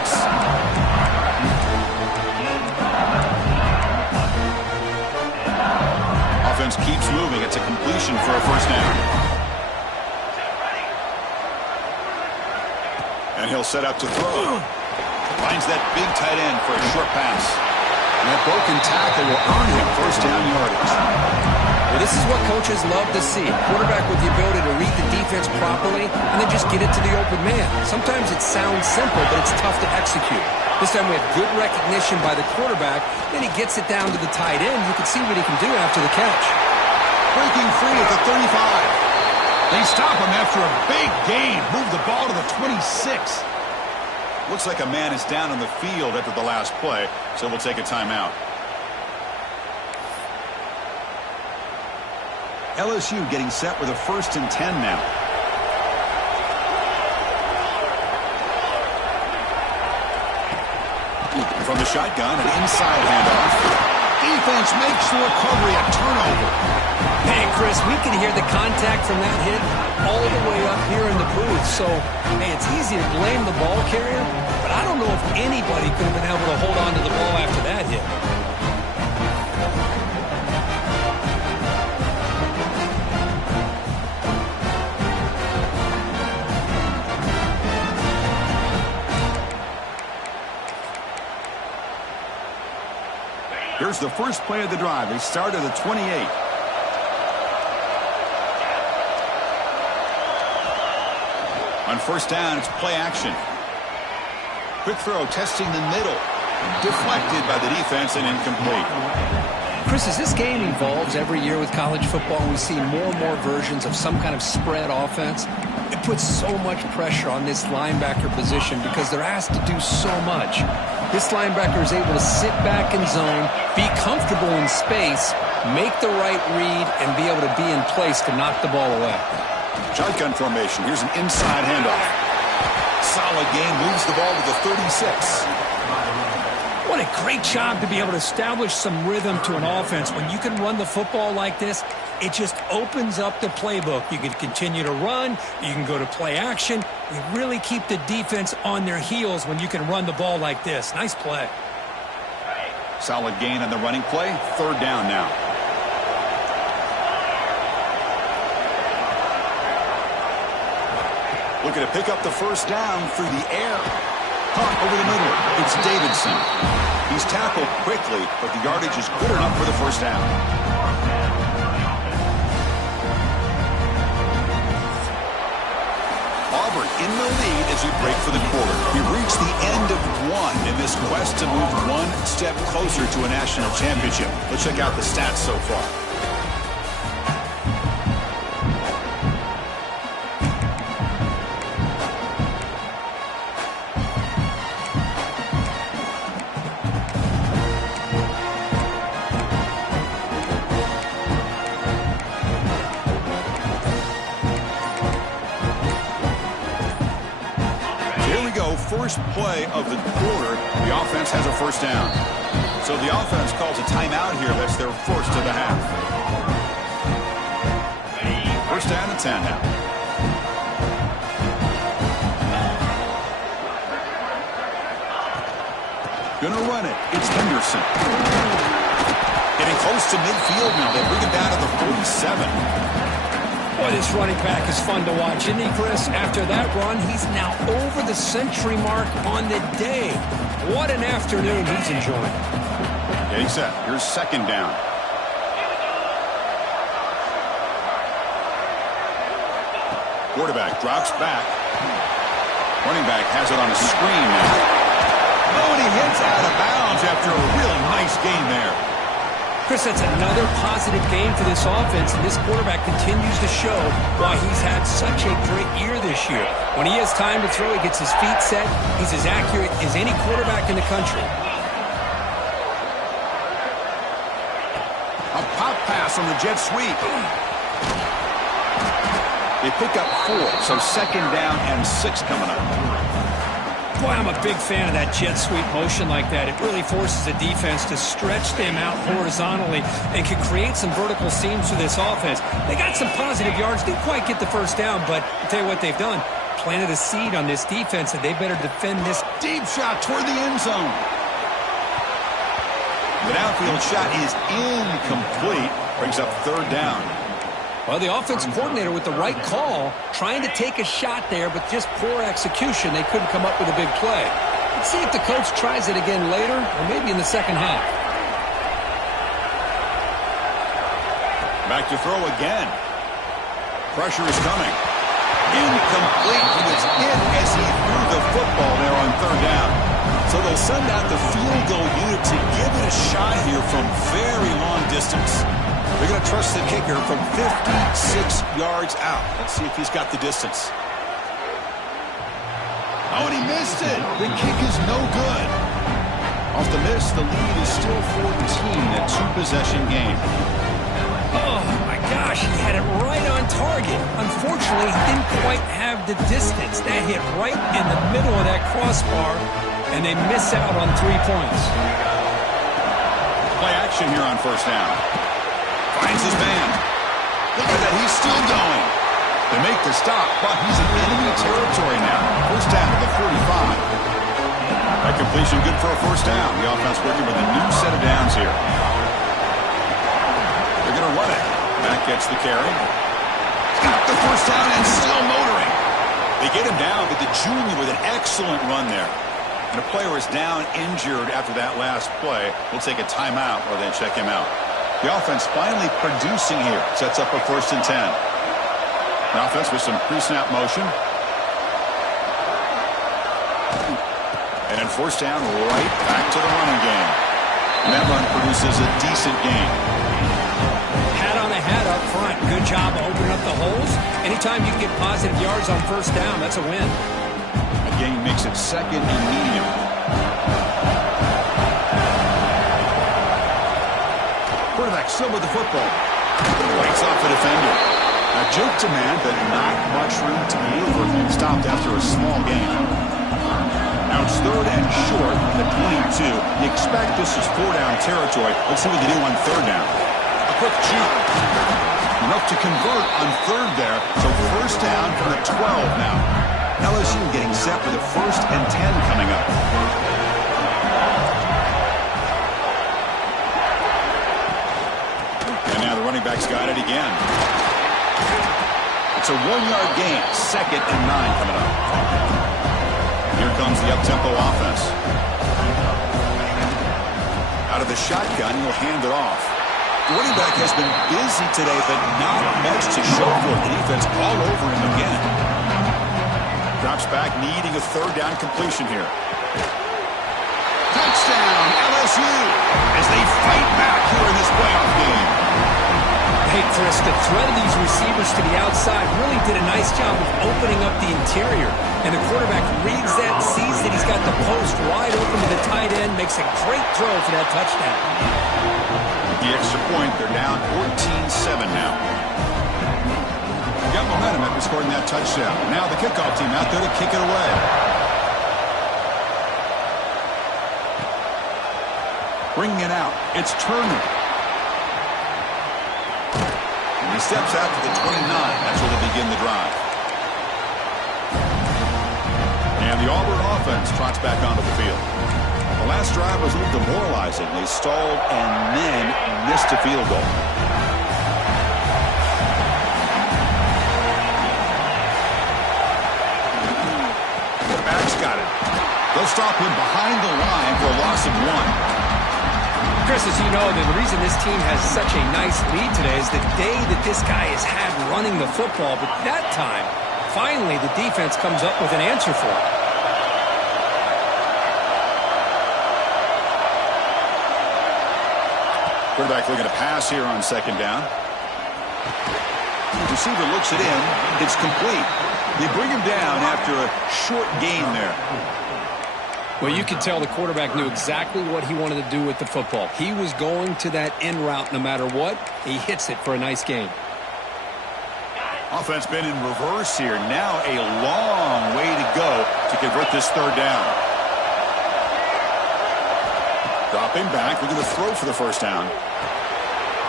Offense keeps moving. It's a completion for a first down. And he'll set up to throw. Finds that big tight end for a short pass. And that broken tackle will earn him first down yardage. Well, this is what coaches love to see. A quarterback with the ability to read the defense properly and then just get it to the open man. Sometimes it sounds simple, but it's tough to execute. This time we have good recognition by the quarterback. Then he gets it down to the tight end. You can see what he can do after the catch. Breaking free at the 35. They stop him after a big gain. Move the ball to the 26. Looks like a man is down on the field after the last play, so we'll take a timeout. LSU getting set with a 1st and 10 now. From the shotgun, an inside handoff. Defense makes the recovery a turnover. Hey, Chris, we can hear the contact from that hit all the way up here in the booth. So, hey, it's easy to blame the ball carrier, but I don't know if anybody could have been able to hold on to the ball after that hit. Here's the first play of the drive. They start at the 28. On first down, it's play action. Quick throw, testing the middle. Deflected by the defense and incomplete. Chris, as this game evolves every year with college football, we see more and more versions of some kind of spread offense. It puts so much pressure on this linebacker position because they're asked to do so much. This linebacker is able to sit back in zone, be comfortable in space, make the right read, and be able to be in place to knock the ball away. Shotgun formation. Here's an inside handoff. Solid gain, moves the ball to the 36. What a great job to be able to establish some rhythm to an offense. When you can run the football like this, it just opens up the playbook. You can continue to run. You can go to play action. You really keep the defense on their heels when you can run the ball like this. Nice play. Solid gain on the running play. 3rd down now. Looking to pick up the first down through the air. Caught over the middle. It's Davidson. He's tackled quickly, but the yardage is good enough for the first down. Auburn in the lead as we break for the quarter. We've reached the end of one in this quest to move one step closer to a national championship. Let's check out the stats so far. First play of the quarter, the offense has a first down. So the offense calls a timeout here. That's their first of the half. First down and 10 now. Gonna run it. It's Henderson. Getting close to midfield now. They bring it down to the 47. Boy, this running back is fun to watch, isn't he, Chris? After that run, he's now over the century mark on the day. What an afternoon he's enjoying. Yeah, he's set. Here's second down. Quarterback drops back. Running back has it on a screen now. Oh, and he hits out of bounds after a really nice gain there. Chris, that's another positive game for this offense, and this quarterback continues to show why he's had such a great year this year. When he has time to throw, he gets his feet set. He's as accurate as any quarterback in the country. A pop pass on the jet sweep. They pick up 4, so second down and 6 coming up. Boy, I'm a big fan of that jet sweep motion like that. It really forces the defense to stretch them out horizontally and can create some vertical seams for this offense. They got some positive yards. Didn't quite get the first down, but I'll tell you what they've done. Planted a seed on this defense, and they better defend this. Deep shot toward the end zone. The downfield shot is incomplete. Brings up third down. Well, the offensive coordinator with the right call, trying to take a shot there, but just poor execution. They couldn't come up with a big play. Let's see if the coach tries it again later, or maybe in the second half. Back to throw again. Pressure is coming. Incomplete. He was hit as he threw the football there on third down. So they'll send out the field goal unit to give it a shot here from very long distance. They're going to trust the kicker from 56 yards out. Let's see if he's got the distance. Oh, and he missed it. The kick is no good. Off the miss, the lead is still 14, a two-possession game. Oh, my gosh, he had it right on target. Unfortunately, he didn't quite have the distance. That hit right in the middle of that crossbar, and they miss out on 3 points. Play action here on first down. Finds his man. Look at that, he's still going. They make the stop, but he's in enemy territory now. First down to the 45. That completion good for a first down. The offense working with a new set of downs here. They're going to run it. Mack gets the carry. Got the first down and still motoring. They get him down, but the junior with an excellent run there. And a player is down injured after that last play. We'll take a timeout or then check him out. The offense finally producing here. Sets up a 1st and 10. The offense with some pre-snap motion. And then first down right back to the running game. And that run produces a decent gain. Hat on a hat up front. Good job of opening up the holes. Anytime you get positive yards on first down, that's a win. A gain makes it 2nd and medium. Quarterback still with the football. Lights off the defender. A joke to man, but not much room to maneuver. Stopped after a small gain. Now it's 3rd and short on the 22. You expect this is 4-down territory. Let's see what they do on 3rd down. A quick juke. Enough to convert on 3rd there. So first down from the 12 now. LSU getting set for the 1st and 10 coming up. And now the running back's got it again. It's a 1-yard gain. 2nd and 9 coming up. Here comes the up-tempo offense. Out of the shotgun, he'll hand it off. The running back has been busy today, but not much to show for it. The defense all over him again. Drops back, needing a 3rd down completion here. Touchdown, LSU, as they fight back here in this playoff game. Hey, Chris, the threat of these receivers to the outside really did a nice job of opening up the interior. And the quarterback reads that, sees that he's got the post wide open to the tight end, makes a great throw for that touchdown. The extra point, they're down 14-7 now. Got momentum after scoring that touchdown. Now the kickoff team out there to kick it away. Bringing it out, it's Turner. And he steps out to the 29. That's where they begin the drive. And the Auburn offense trots back onto the field. The last drive was a little demoralizing. They stalled and then missed a field goal. The back's got it. They'll stop him behind the line for a loss of 1. Chris, as you know, the reason this team has such a nice lead today is the day that this guy has had running the football. But that time, finally, the defense comes up with an answer for it. Quarterback looking to pass here on 2nd down. The receiver looks it in. It's complete. They bring him down after a short gain there. Well, you could tell the quarterback knew exactly what he wanted to do with the football. He was going to that in route no matter what. He hits it for a nice gain. Offense been in reverse here. Now a long way to go to convert this third down. Dropping back, looking to throw for the first down.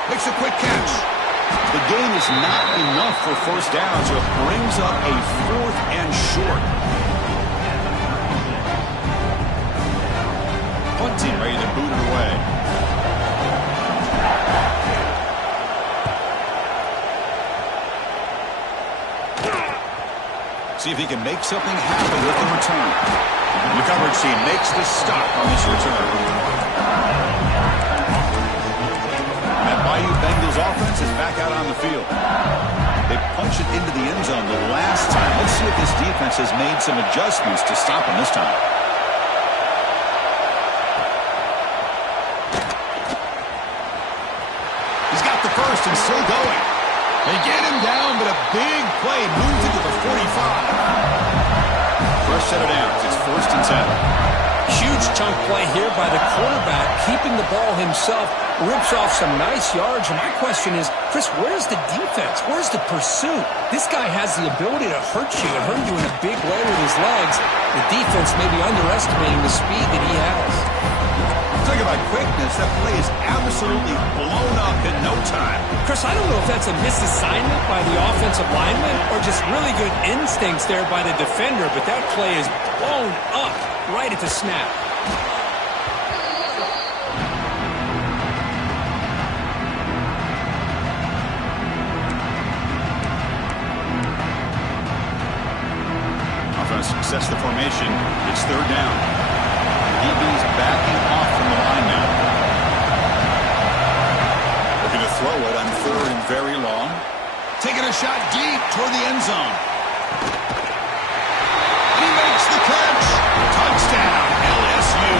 Makes a quick catch. The gain is not enough for first down, so it brings up a 4th and short. Punting, ready to boot it away. See if he can make something happen with the return. The coverage team makes the stop on this return. That Bayou Bengals offense is back out on the field. They punched it into the end zone the last time. Let's see if this defense has made some adjustments to stop him this time. He's got the first and still going. They get him down, but a big play moves into the 45. First set of downs. It's 1st and 10. Huge chunk play here by the quarterback, keeping the ball himself, rips off some nice yards. And my question is, Chris, where's the defense? Where's the pursuit? This guy has the ability to hurt you in a big way with his legs. The defense may be underestimating the speed that he has. Talking about quickness, that play is absolutely blown up in no time. Chris, I don't know if that's a misassignment by the offensive lineman or just really good instincts there by the defender, but that play is blown up right at the snap. Offense sets the formation. It's 3rd down. DB's backing off from the line now. Looking to throw it on 3rd and very long. Taking a shot deep toward the end zone. And he makes the catch. Touchdown, LSU.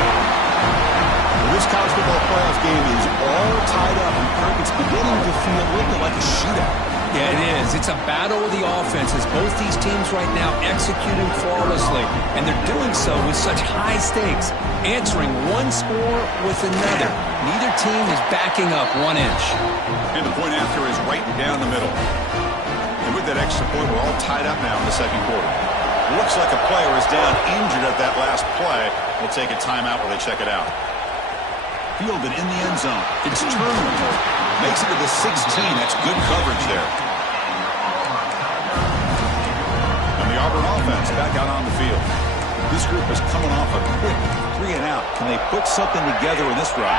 This college football playoff game is all tied up, and Kirk, it's beginning to feel a little bit like a shootout. Yeah, it is. It's a battle of the offenses. Both these teams right now executing flawlessly, and they're doing so with such high stakes, answering one score with another. Neither team is backing up 1 inch. And the point after is right down the middle. And with that extra point, we're all tied up now in the 2nd quarter. Looks like a player is down injured at that last play. We'll take a timeout while they check it out. Fielded in the end zone. It's Turner. Makes it to the 16. That's good coverage there. And the Auburn offense back out on the field. This group is coming off a quick 3 and out. Can they put something together in this drive?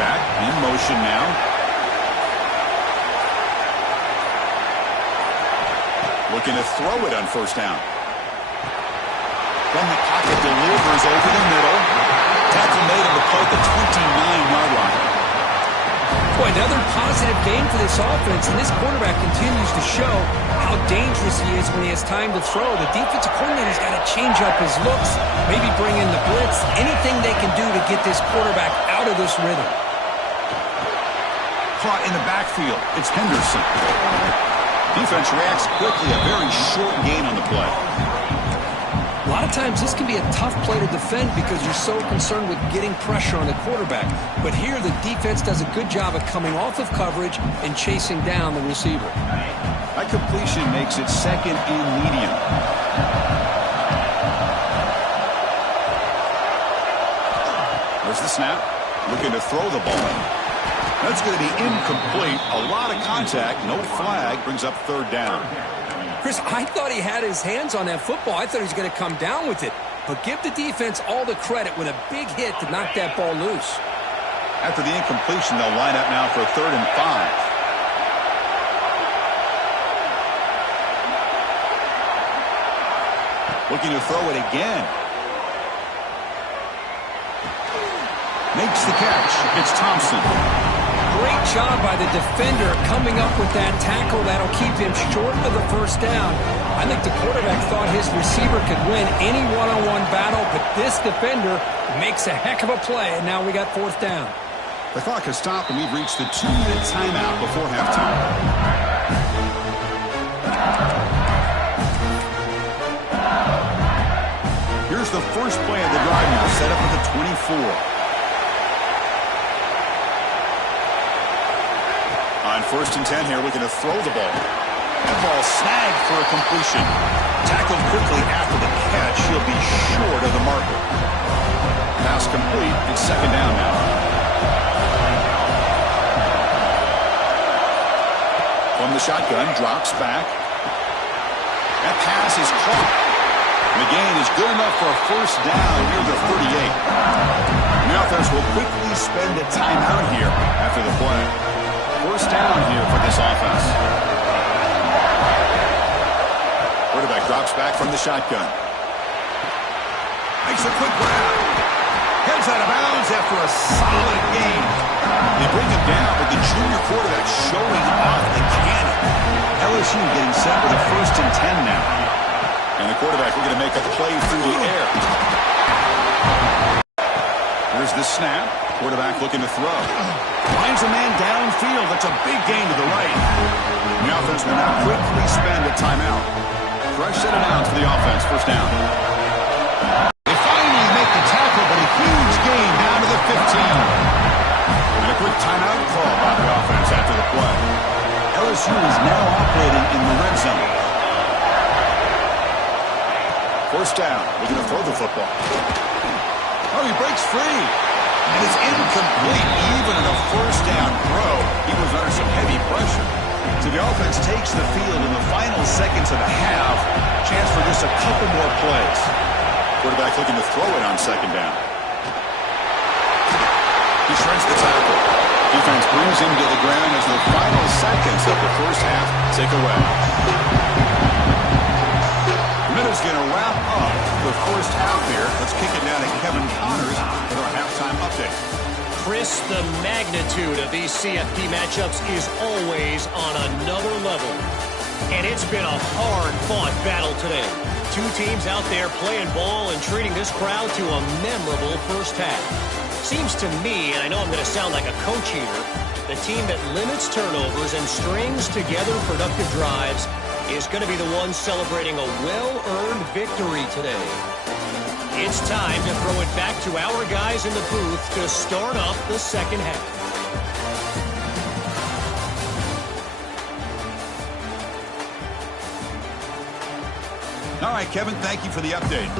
Back in motion now. Looking to throw it on 1st down. From the pocket, delivers over the middle. Tackle made on the play at the 29-yard line. Boy, another positive game for this offense, and this quarterback continues to show how dangerous he is when he has time to throw. The defensive coordinator's got to change up his looks, maybe bring in the blitz, anything they can do to get this quarterback out of this rhythm. Caught in the backfield. It's Henderson. Defense reacts quickly. A very short gain on the play. A lot of times this can be a tough play to defend because you're so concerned with getting pressure on the quarterback. But here the defense does a good job of coming off of coverage and chasing down the receiver. That completion makes it 2nd and medium. There's the snap. Looking to throw the ball. That's going to be incomplete. A lot of contact. No flag. Brings up 3rd down. Chris, I thought he had his hands on that football. I thought he was going to come down with it. But give the defense all the credit with a big hit to knock that ball loose. After the incompletion, they'll line up now for 3rd and 5. Looking to throw it again. Makes the catch. It's Thompson. Great job by the defender coming up with that tackle that'll keep him short of the 1st down. I think the quarterback thought his receiver could win any one-on-one battle, but this defender makes a heck of a play, and now we got 4th down. The clock has stopped, and we've reached the 2-minute timeout before halftime. Here's the first play of the drive now, set up at the 24. On 1st and 10 here, looking to throw the ball. That ball snagged for a completion. Tackled quickly after the catch. He'll be short of the marker. Pass complete. It's 2nd down now. From the shotgun, drops back. That pass is caught. The gain is good enough for a 1st down near the 38. The offense will quickly spend a timeout here after the play. 1st down here for this offense. Quarterback drops back from the shotgun. Makes a quick grab. Heads out of bounds after a solid gain. They bring him down with the junior quarterback showing off the cannon. LSU getting set with a 1st and 10 now. And the quarterback looking to make a play through the air. Here's the snap. Quarterback looking to throw. Finds a man downfield. That's a big gain to the right. The offense will now quickly spend a timeout. Fresh set of downs for the offense. 1st down. They finally make the tackle, but a huge gain down to the 15. And a quick timeout call by the offense after the play. LSU is now operating in the red zone. 1st down. Looking to throw the football. Oh, he breaks free. And it's incomplete. Even in a 1st down throw, he was under some heavy pressure. So the offense takes the field in the final seconds of the half. Chance for just a couple more plays. Quarterback looking to throw it on 2nd down. He shreds the tackle. Defense brings him to the ground as the final seconds of the 1st half tick away. The minute's going to wrap up the 1st half here. Let's kick it down to Kevin Connors with our halftime update. Chris, the magnitude of these CFP matchups is always on another level. And it's been a hard-fought battle today. Two teams out there playing ball and treating this crowd to a memorable 1st half. Seems to me, and I know I'm going to sound like a coach here, the team that limits turnovers and strings together productive drives is going to be the one celebrating a well-earned victory today. It's time to throw it back to our guys in the booth to start up the 2nd half. All right, Kevin, thank you for the update.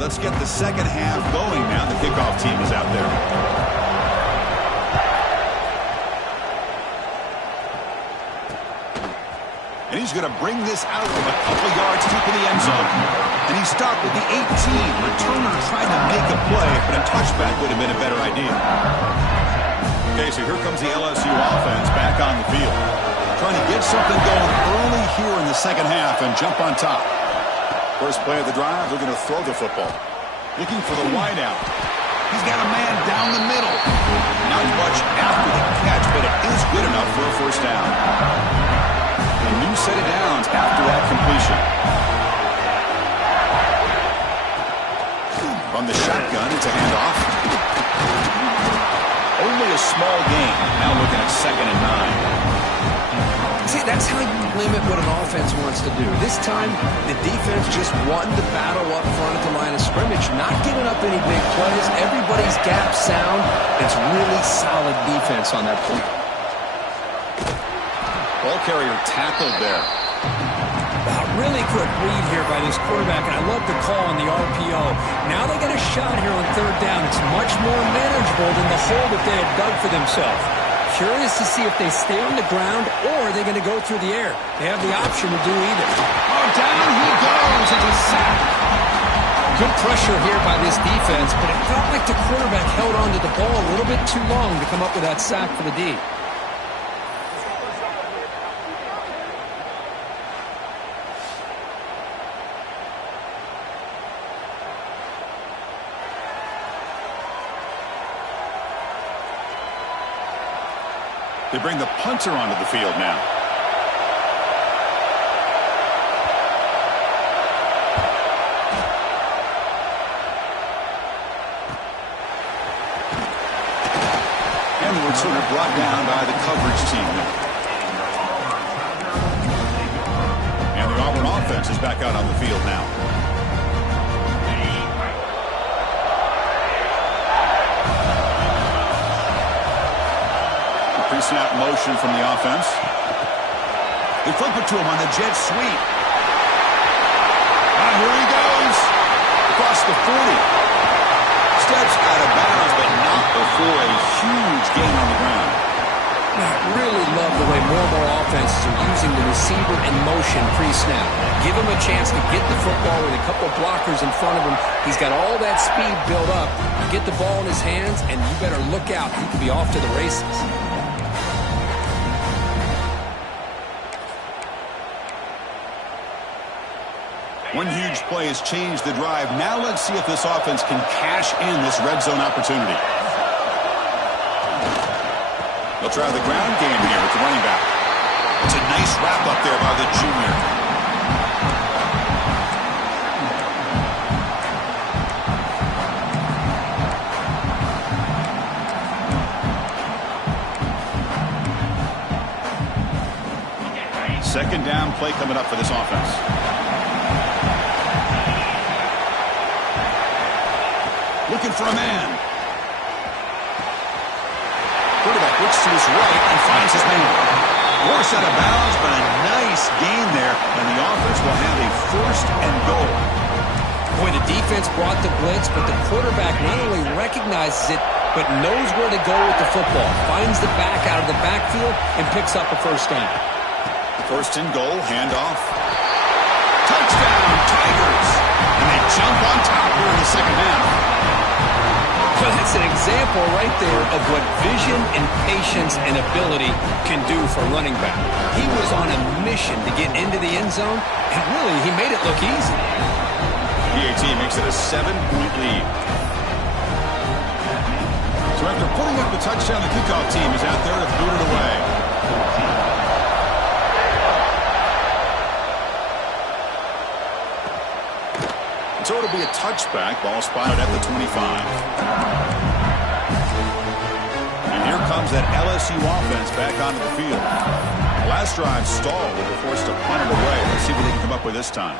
let's get the second half going now. The kickoff team is out there. And he's going to bring this out from a couple yards deep in the end zone. And he stopped with the 18. Returner tried to make a play, but a touchback would have been a better idea. Okay, so here comes the LSU offense back on the field. Trying to get something going early here in the second half and jump on top. First play of the drive, they're going to throw the football. Looking for the wideout. He's got a man down the middle. Not much after the catch, but it is good enough for a first down. A new set of downs after that completion. From the shotgun, it's a handoff. Only a small gain. Now looking at 2nd and 9. See, that's how you limit what an offense wants to do. This time, the defense just wanted to battle up front at the line of scrimmage, not giving up any big plays. Everybody's gap sound. It's really solid defense on that play. Ball carrier tackled there. Really quick read here by this quarterback, and I love the call on the RPO. Now they get a shot here on 3rd down. It's much more manageable than the hole that they had dug for themselves. Curious to see if they stay on the ground or are they going to go through the air. They have the option to do either. Oh, down he goes. It's a sack. Good pressure here by this defense, but it felt like the quarterback held on to the ball a little bit too long to come up with that sack for the D. They bring the punter onto the field now. And the returner brought down by the coverage team. And the Auburn offense is back out on the field now. Pre-snap motion from the offense. They flip it to him on the jet sweep. Ah, here he goes. Across the 40. Steps out of bounds, but not before a huge gain on the ground. I really love the way more and more offenses are using the receiver in motion pre-snap. Give him a chance to get the football with a couple blockers in front of him. He's got all that speed built up. You get the ball in his hands, and you better look out. He could be off to the races. One huge play has changed the drive. Now let's see if this offense can cash in this red zone opportunity. They'll try the ground game here with the running back. It's a nice wrap up there by the junior. Second down play coming up for this offense. Looking for a man. Quarterback looks to his right and finds his man. Forced out of bounds, but a nice gain there, and the offense will have a 1st and goal. Boy, the defense brought the blitz, but the quarterback not only recognizes it, but knows where to go with the football. Finds the back out of the backfield and picks up a first down. 1st and goal, handoff. Touchdown, Tigers! And they jump on top here in the second half. Well, that's an example right there of what vision and patience and ability can do for a running back. He was on a mission to get into the end zone, and really, he made it look easy. PAT makes it a 7-point lead. So after putting up the touchdown, the kickoff team is out there to boot it away. So it'll be a touchback. Ball spotted at the 25. And here comes that LSU offense back onto the field. The last drive stalled. They were forced to punt it away. Let's see what they can come up with this time.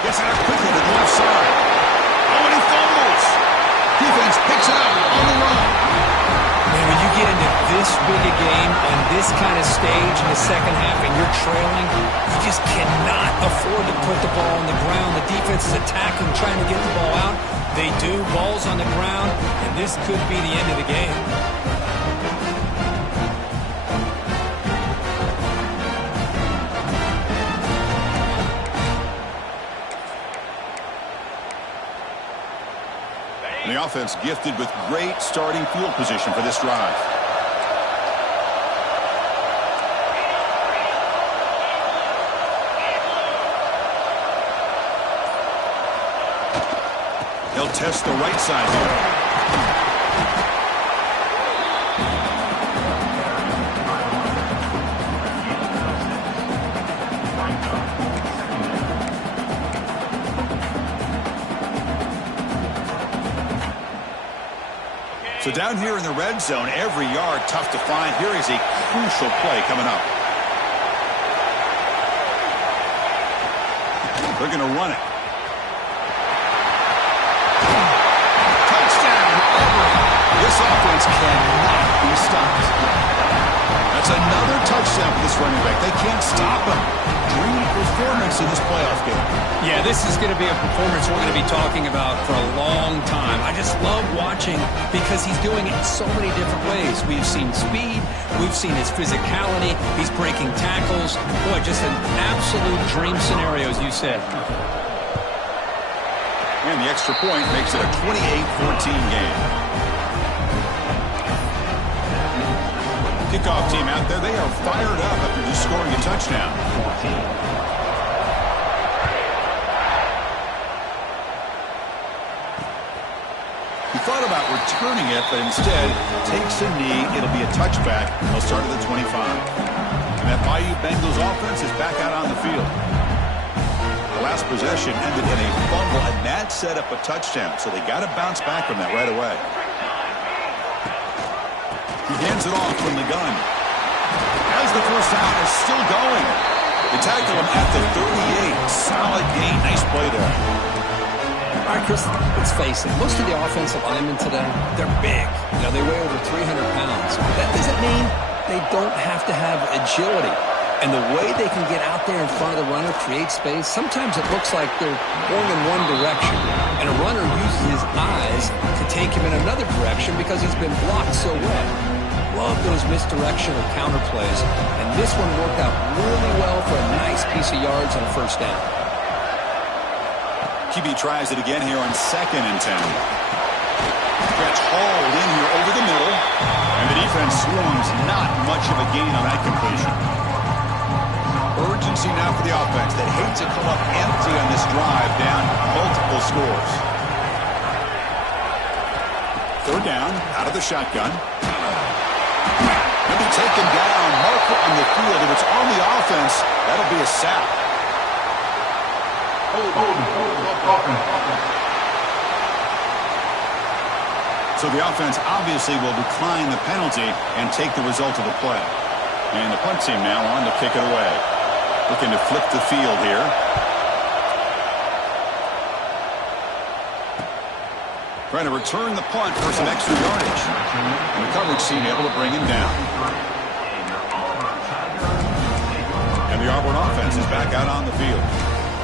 Gets it out quickly to the left side. Oh, and he fumbles. Defense picks it up on the run. Man, when you get into this big a game on this kind of stage in the second half and you're trailing, you just cannot afford to put the ball on the ground. The defense is attacking, trying to get the ball out. They do. Ball's on the ground, and this could be the end of the game. The offense gifted with great starting field position for this drive. He'll test the right side here. So down here in the red zone, every yard tough to find. Here is a crucial play coming up. They're going to run it. This offense cannot be stopped. That's another touchdown for this running back. They can't stop him. Dream performance in this playoff game. Yeah, this is going to be a performance we're going to be talking about for a long time. I just love watching because he's doing it in so many different ways. We've seen speed. We've seen his physicality. He's breaking tackles. Boy, just an absolute dream scenario, as you said. And the extra point makes it a 28-14 game. Kickoff team out there, they are fired up after just scoring a touchdown. He thought about returning it, but instead takes a knee. It'll be a touchback. They'll start at the 25. And that Bayou Bengals offense is back out on the field. The last possession ended in a fumble, and that set up a touchdown. So they got to bounce back from that right away. He hands it off from the gun. As the first down is still going. They tackle him at the 38. Solid gain. Nice play there. All right, Chris, let's face it. Most of the offensive linemen today, they're big. You know, they weigh over 300 pounds. That doesn't mean they don't have to have agility. And the way they can get out there in front of the runner, create space, sometimes it looks like they're going in one direction. And a runner uses his eyes to take him in another direction because he's been blocked so well. Love those misdirection or counter plays. And this one worked out really well for a nice piece of yards on a first down. QB tries it again here on 2nd and 10. Gets hauled in here over the middle. And the defense swarms. Not much of a gain on that completion. Urgency now for the offense that hates to come up empty on this drive, down multiple scores. 3rd down, out of the shotgun. He'll be taken down, marker on the field. If it's on the offense, that'll be a sack. So the offense obviously will decline the penalty and take the result of the play. And the punt team now on to kick it away. Looking to flip the field here. Trying to return the punt for some extra yardage. And the coverage team able to bring him down. And the Auburn offense is back out on the field.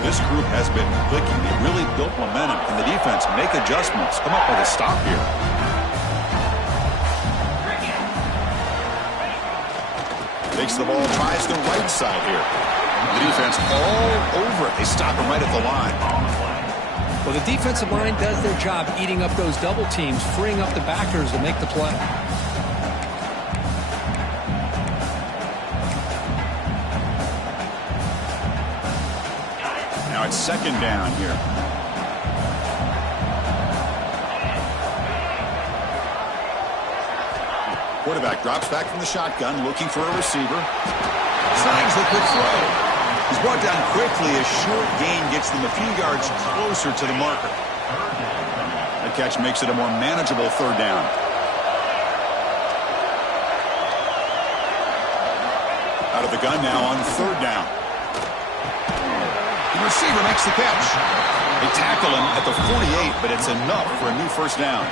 This group has been clicking. They really built momentum. Can the defense make adjustments? Come up with a stop here. Takes the ball, tries the right side here. The defense all over it. They stop him right at the line. Well, the defensive line does their job eating up those double teams, freeing up the backers to make the play. Now it's 2nd down here. Quarterback drops back from the shotgun, looking for a receiver. Snags the quick throw. He's brought down quickly. A short gain gets them a few yards closer to the marker. That catch makes it a more manageable 3rd down. Out of the gun now on 3rd down. The receiver makes the catch. They tackle him at the 48, but it's enough for a new first down.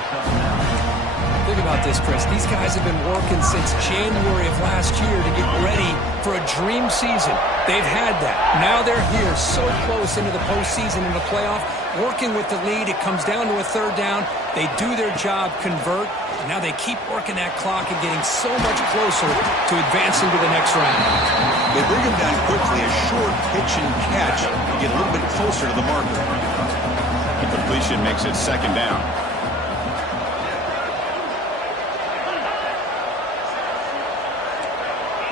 Think about this, Chris. These guys have been working since January of last year to get ready for a dream season. They've had that. Now they're here so close into the postseason and the playoff, working with the lead. It comes down to a third down. They do their job, convert. Now they keep working that clock and getting so much closer to advancing to the next round. They bring him down quickly, a short pitch and catch to get a little bit closer to the marker. The completion makes it second down.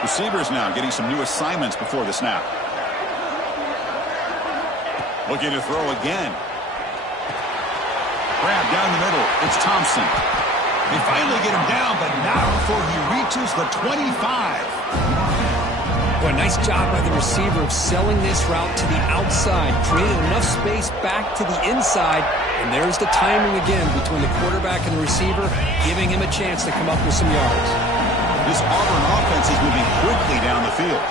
Receivers now getting some new assignments before the snap. Looking to throw again. Grab down the middle. It's Thompson. They finally get him down, but not before he reaches the 25. Boy, nice job by the receiver of selling this route to the outside, creating enough space back to the inside, and there's the timing again between the quarterback and the receiver, giving him a chance to come up with some yards. This Auburn offense is moving quickly down the field.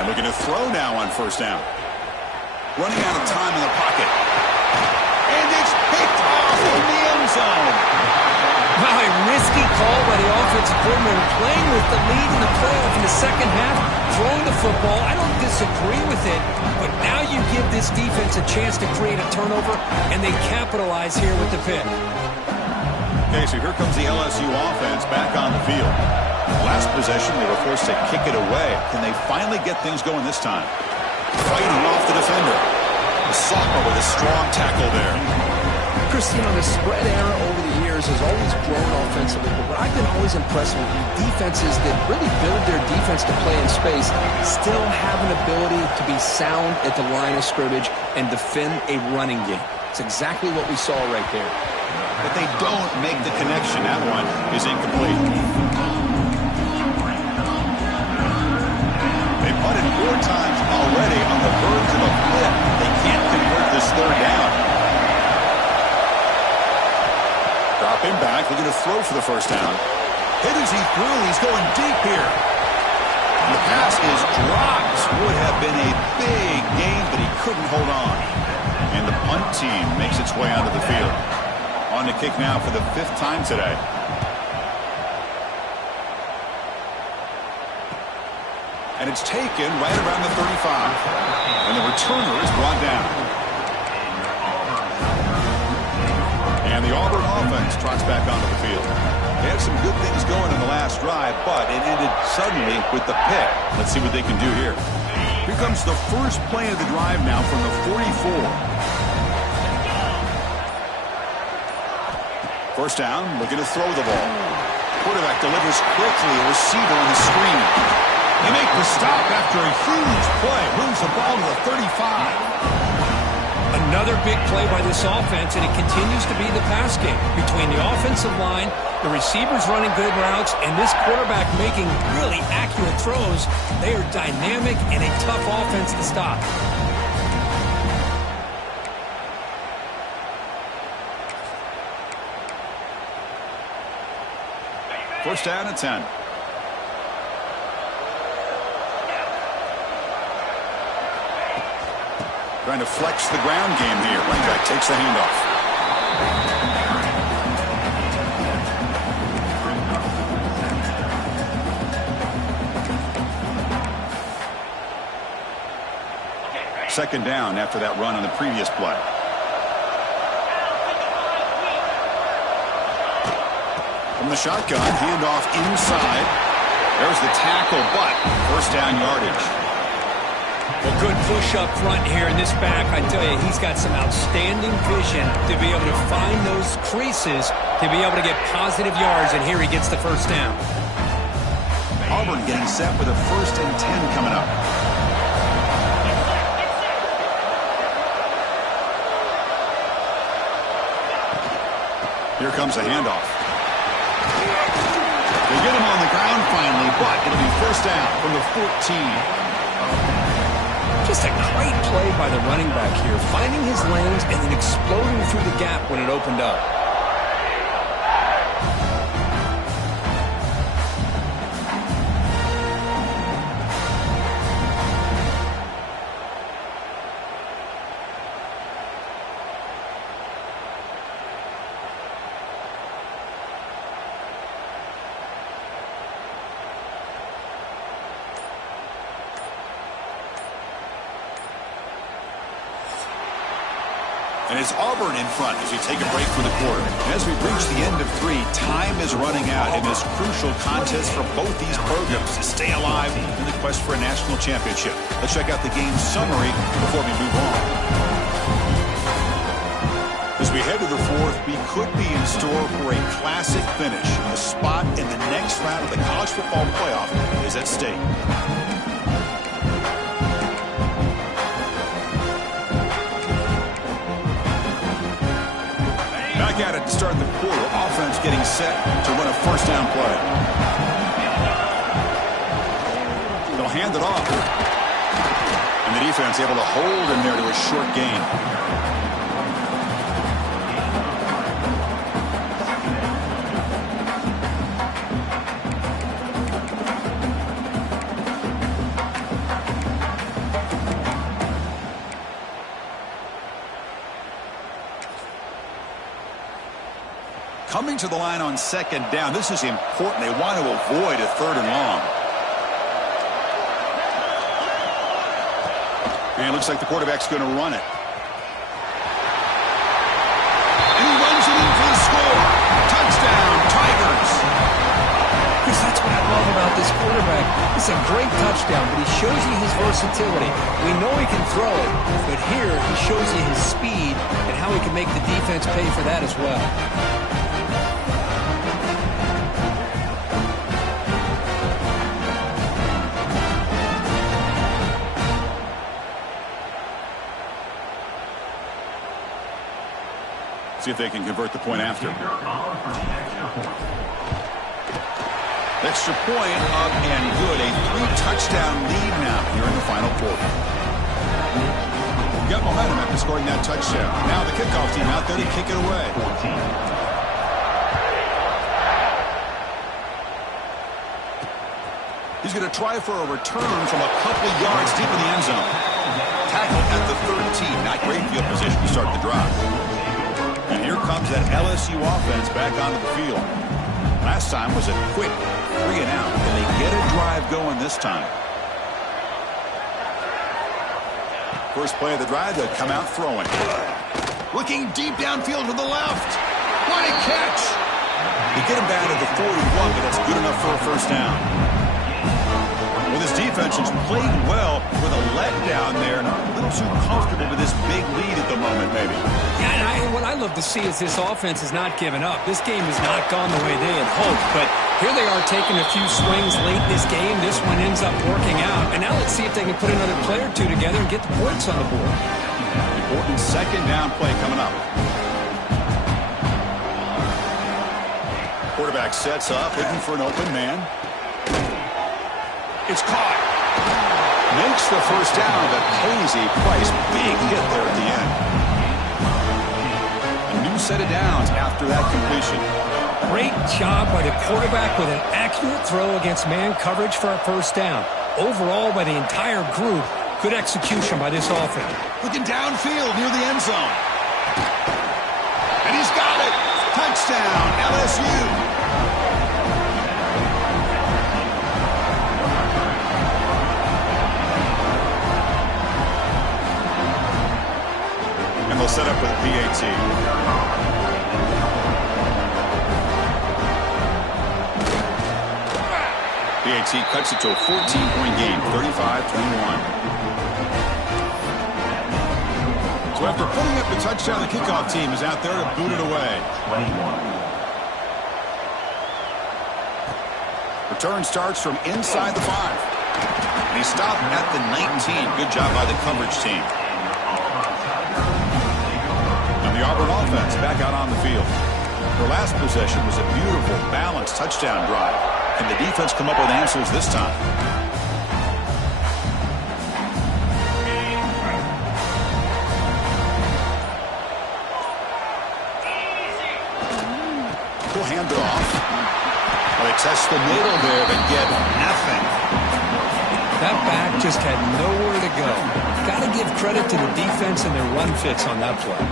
And looking to throw now on first down. Running out of time in the pocket. And it's picked off in the end zone. Wow, a risky call by the offensive coordinator, playing with the lead in the playoff in the second half, throwing the football. I don't disagree with it, but now you give this defense a chance to create a turnover, and they capitalize here with the pick. Okay, so here comes the LSU offense back on the field. Last possession, they were forced to kick it away. Can they finally get things going this time? Fighting off the defender. The sophomore with a strong tackle there. Chris, you know, the spread era over the years has always grown offensively, but what I've been always impressed with defenses that really build their defense to play in space still have an ability to be sound at the line of scrimmage and defend a running game. It's exactly what we saw right there. But they don't make the connection. That one is incomplete. They punted 4 times already on the verge of a flip. They can't convert this third down. Drop him back. They're going to throw for the first down. Hit as he threw. He's going deep here. The pass is dropped. Would have been a big gain, but he couldn't hold on. And the punt team makes its way onto the field. On to kick now for the 5th time today. And it's taken right around the 35. And the returner is brought down. And the Auburn offense trots back onto the field. They had some good things going in the last drive, but it ended suddenly with the pick. Let's see what they can do here. Here comes the first play of the drive now from the 44. First down, looking to throw the ball. Quarterback delivers quickly, a receiver on the screen. They make the stop after a huge play. Moves the ball to the 35. Another big play by this offense, and it continues to be the pass game. Between the offensive line, the receivers running good routes, and this quarterback making really accurate throws, they are dynamic and a tough offense to stop. First down at 10. Trying to flex the ground game here. Running back takes the handoff. Second down after that run on the previous play. From the shotgun, handoff inside. There's the tackle, but first down yardage. Well, good push up front here in this back. I tell you, he's got some outstanding vision to be able to find those creases, to be able to get positive yards, and here he gets the first down. Auburn getting set with a 1st and 10 coming up. Here comes a handoff. They get him on the ground finally, but it'll be first down from the 14. Just a great play by the running back here, finding his lanes and then exploding through the gap when it opened up. And it's Auburn in front as we take a break for the quarter. As we reach the end of 3, time is running out in this crucial contest for both these programs to stay alive in the quest for a national championship. Let's check out the game summary before we move on. As we head to the 4th, we could be in store for a classic finish. A spot in the next round of the college football playoff is at stake. Back at it to start the quarter. Offense getting set to run a first down play. They'll hand it off. And the defense able to hold him there to a short gain. Coming to the line on 2nd down. This is important. They want to avoid a 3rd and long. And it looks like the quarterback's going to run it. And he runs it in for the score. Touchdown, Tigers. Chris, that's what I love about this quarterback. It's a great touchdown, but he shows you his versatility. We know he can throw it, but here he shows you his speed and how he can make the defense pay for that as well. See if they can convert the point after. Extra point up and good. A 3-touchdown lead now here in the final quarter. Got momentum after scoring that touchdown. Now the kickoff team out there to kick it away. He's going to try for a return from a couple yards deep in the end zone. Tackle at the 13. Not great field position to start the drive. And here comes that LSU offense back onto the field. Last time was a quick 3 and out. Can they get a drive going this time? First play of the drive, they'll come out throwing. Looking deep downfield to the left. What a catch! They get him down to the 41, but that's good enough for a first down. Well, this defense has played well with a letdown there. Not a little too comfortable with this big lead at the moment, maybe. Yeah, and what I love to see is this offense has not given up. This game has not gone the way they had hoped, but here they are taking a few swings late in this game. This one ends up working out, and now let's see if they can put another play or two together and get the points on the board. Important 2nd down play coming up. Quarterback sets up, looking for an open man. It's caught. Makes the first down, but pays a price. Big hit there at the end. A new set of downs after that completion. Great job by the quarterback with an accurate throw against man coverage for a first down. Overall, by the entire group, good execution by this offense. Looking downfield near the end zone. And he's got it. Touchdown, LSU. And they'll set up with PAT. PAT cuts it to a 14-point game, 35-21. So after putting up the touchdown, the kickoff team is out there to boot it away. Return starts from inside the 5. And he stopped at the 19. Good job by the coverage team. The Auburn offense back out on the field. Their last possession was a beautiful, balanced touchdown drive. Can the defense come up with answers this time? We'll hand it off. Well, they test the middle there, but get nothing. That back just had nowhere to go. Got to give credit to the defense and their run fits on that play.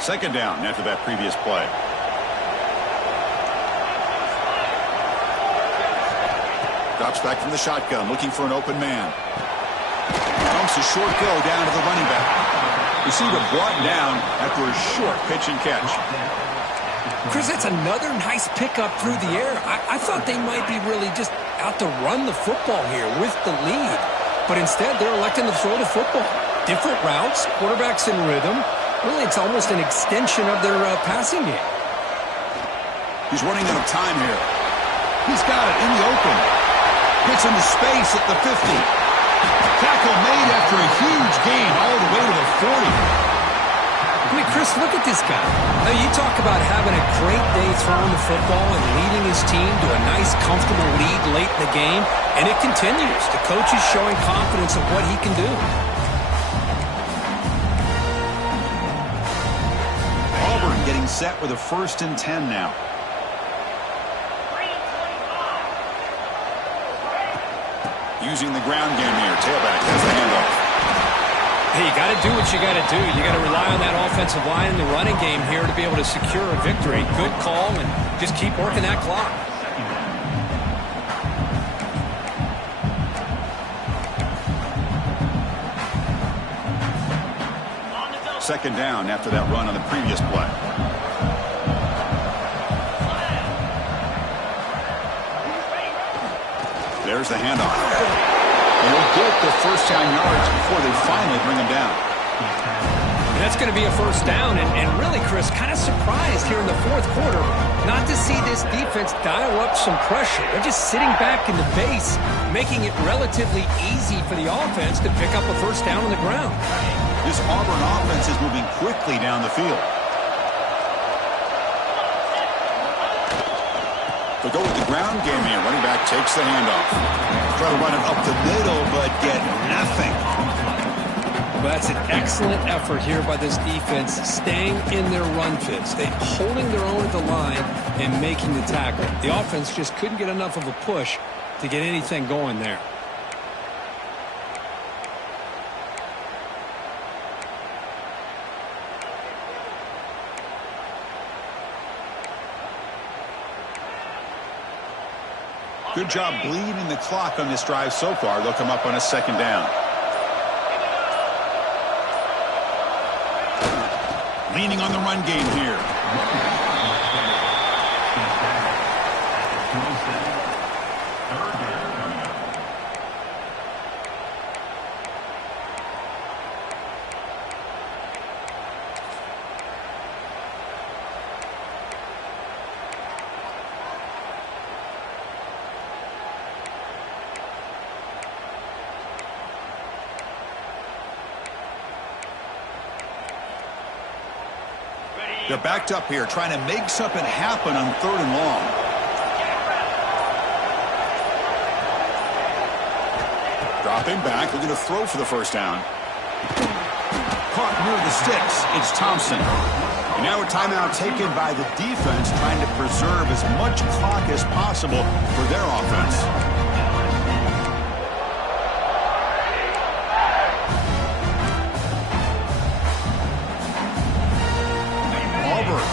Second down after that previous play. Drops back from the shotgun, looking for an open man. Dumps a short go down to the running back. Receiver brought down after a short pitch and catch. Chris, that's another nice pickup through the air. I thought they might be really just out to run the football here with the lead. But instead, they're electing to throw the football. Different routes, quarterbacks in rhythm. Really, it's almost an extension of their passing game. He's running out of time here. He's got it in the open. Gets into space at the 50. Tackle made after a huge gain all the way to the 40. I mean, Chris, look at this guy. Now, you talk about having a great day throwing the football and leading his team to a nice, comfortable lead late in the game, and it continues. The coach is showing confidence of what he can do. Auburn getting set with a 1st and 10 now. Using the ground game here. Tailback has the handoff. Hey, you got to do what you got to do. You got to rely on that offensive line in the running game here to be able to secure a victory. Good call, and just keep working that clock. Second down after that run on the previous play. There's the handoff. They'll get the first down yards before they finally bring him down. And that's going to be a first down. And really, Chris, kind of surprised here in the fourth quarter not to see this defense dial up some pressure. They're just sitting back in the base, making it relatively easy for the offense to pick up a first down on the ground. This Auburn offense is moving quickly down the field. They'll go with the ground game here. Running back takes the handoff. Try to run it up the middle, but get nothing. Well, that's an excellent effort here by this defense, staying in their run fits. They're holding their own at the line and making the tackle. The offense just couldn't get enough of a push to get anything going there. Good job bleeding the clock on this drive so far. They'll come up on a second down. Leaning on the run game here. They're backed up here, trying to make something happen on 3rd and long. Dropping back, looking to throw for the first down. Caught near the sticks. It's Thompson. And now a timeout taken by the defense, trying to preserve as much clock as possible for their offense.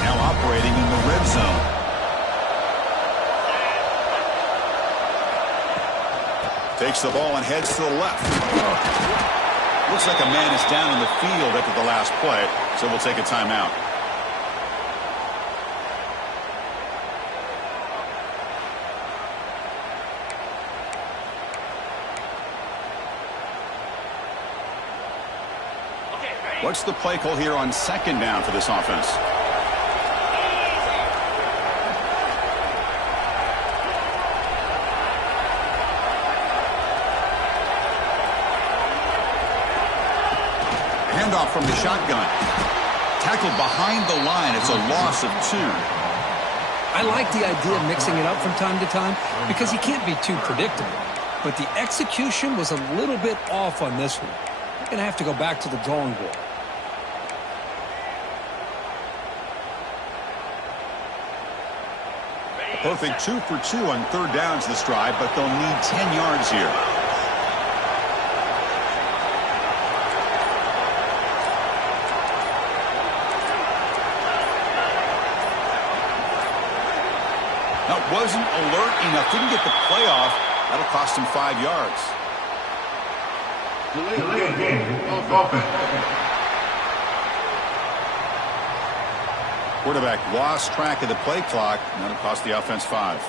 Now operating in the red zone. Takes the ball and heads to the left. Looks like a man is down on the field after the last play, so we'll take a timeout. What's the play call here on second down for this offense? Handoff from the shotgun. Tackled behind the line. It's a loss of 2. I like the idea of mixing it up from time to time because you can't be too predictable. But the execution was a little bit off on this one. You're going to have to go back to the drawing board. Perfect 2 for 2 on 3rd downs this drive, but they'll need 10 yards here. That wasn't alert enough. Didn't get the play off, That'll cost him 5 yards. Delay game of offense. Quarterback lost track of the play clock, and that'll cost the offense 5.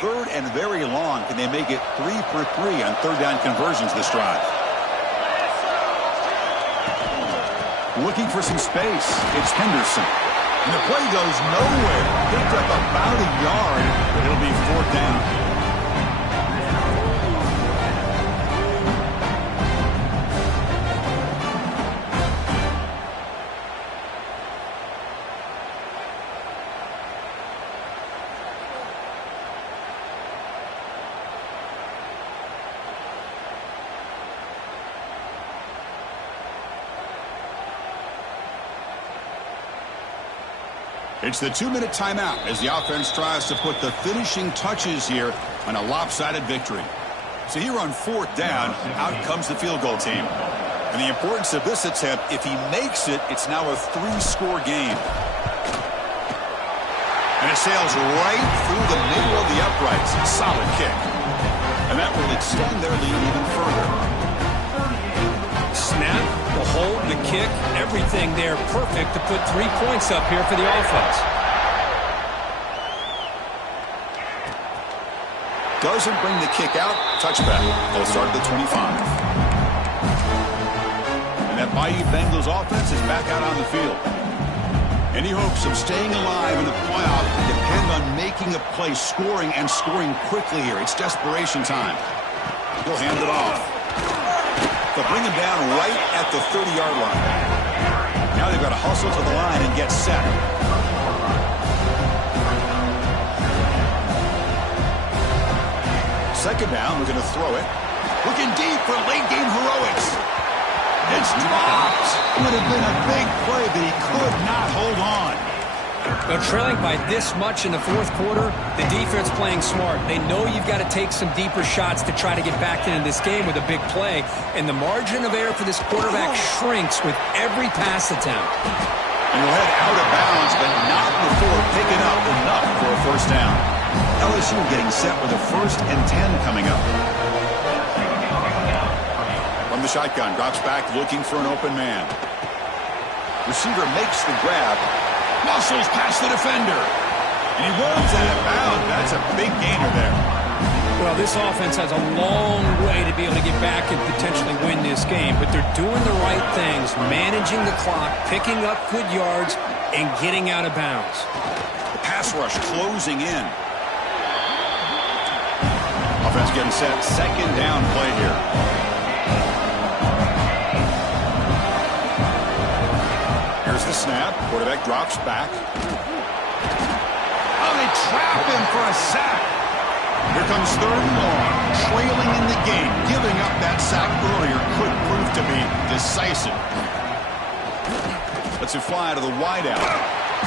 3rd and very long. Can they make it 3 for 3 on 3rd down conversions this drive? Looking for some space. It's Henderson. And the play goes nowhere. Picked up about a yard, but it'll be 4th down. It's the 2-minute timeout as the offense tries to put the finishing touches here on a lopsided victory. So here on 4th down, out comes the field goal team. And the importance of this attempt, if he makes it, it's now a 3-score game. And it sails right through the middle of the uprights. Solid kick. And that will extend their lead even further. Snap, the hold, the kick, everything there perfect to put 3 points up here for the offense. Doesn't bring the kick out. Touchback. They'll start at the 25. And that mighty Bengals offense is back out on the field. Any hopes of staying alive in the playoff depend on making a play, scoring, and scoring quickly here. It's desperation time. He'll hand it off. They'll bring him down right at the 30-yard line. Now they've got to hustle to the line and get set. Second down, we're going to throw it. Looking deep for late-game heroics. It's dropped. Would have been a big play, but he could not hold on. Well, trailing by this much in the 4th quarter, the defense playing smart. They know you've got to take some deeper shots to try to get back into this game with a big play. And the margin of error for this quarterback shrinks with every pass attempt. And he'll head out of bounds, but not before picking up enough for a 1st down. LSU getting set with a 1st and 10 coming up. From the shotgun, drops back looking for an open man. Receiver makes the grab. Muscles past the defender. And he runs out of bounds. That's a big gainer there. Well, this offense has a long way to be able to get back and potentially win this game, but they're doing the right things, managing the clock, picking up good yards, and getting out of bounds. The pass rush closing in. Offense getting set. 2nd down play here. Here's the snap. Quarterback drops back. Oh, they trap him for a sack. Here comes 3rd and long. Trailing in the game. Giving up that sack earlier could prove to be decisive. Lets it fly to the wideout.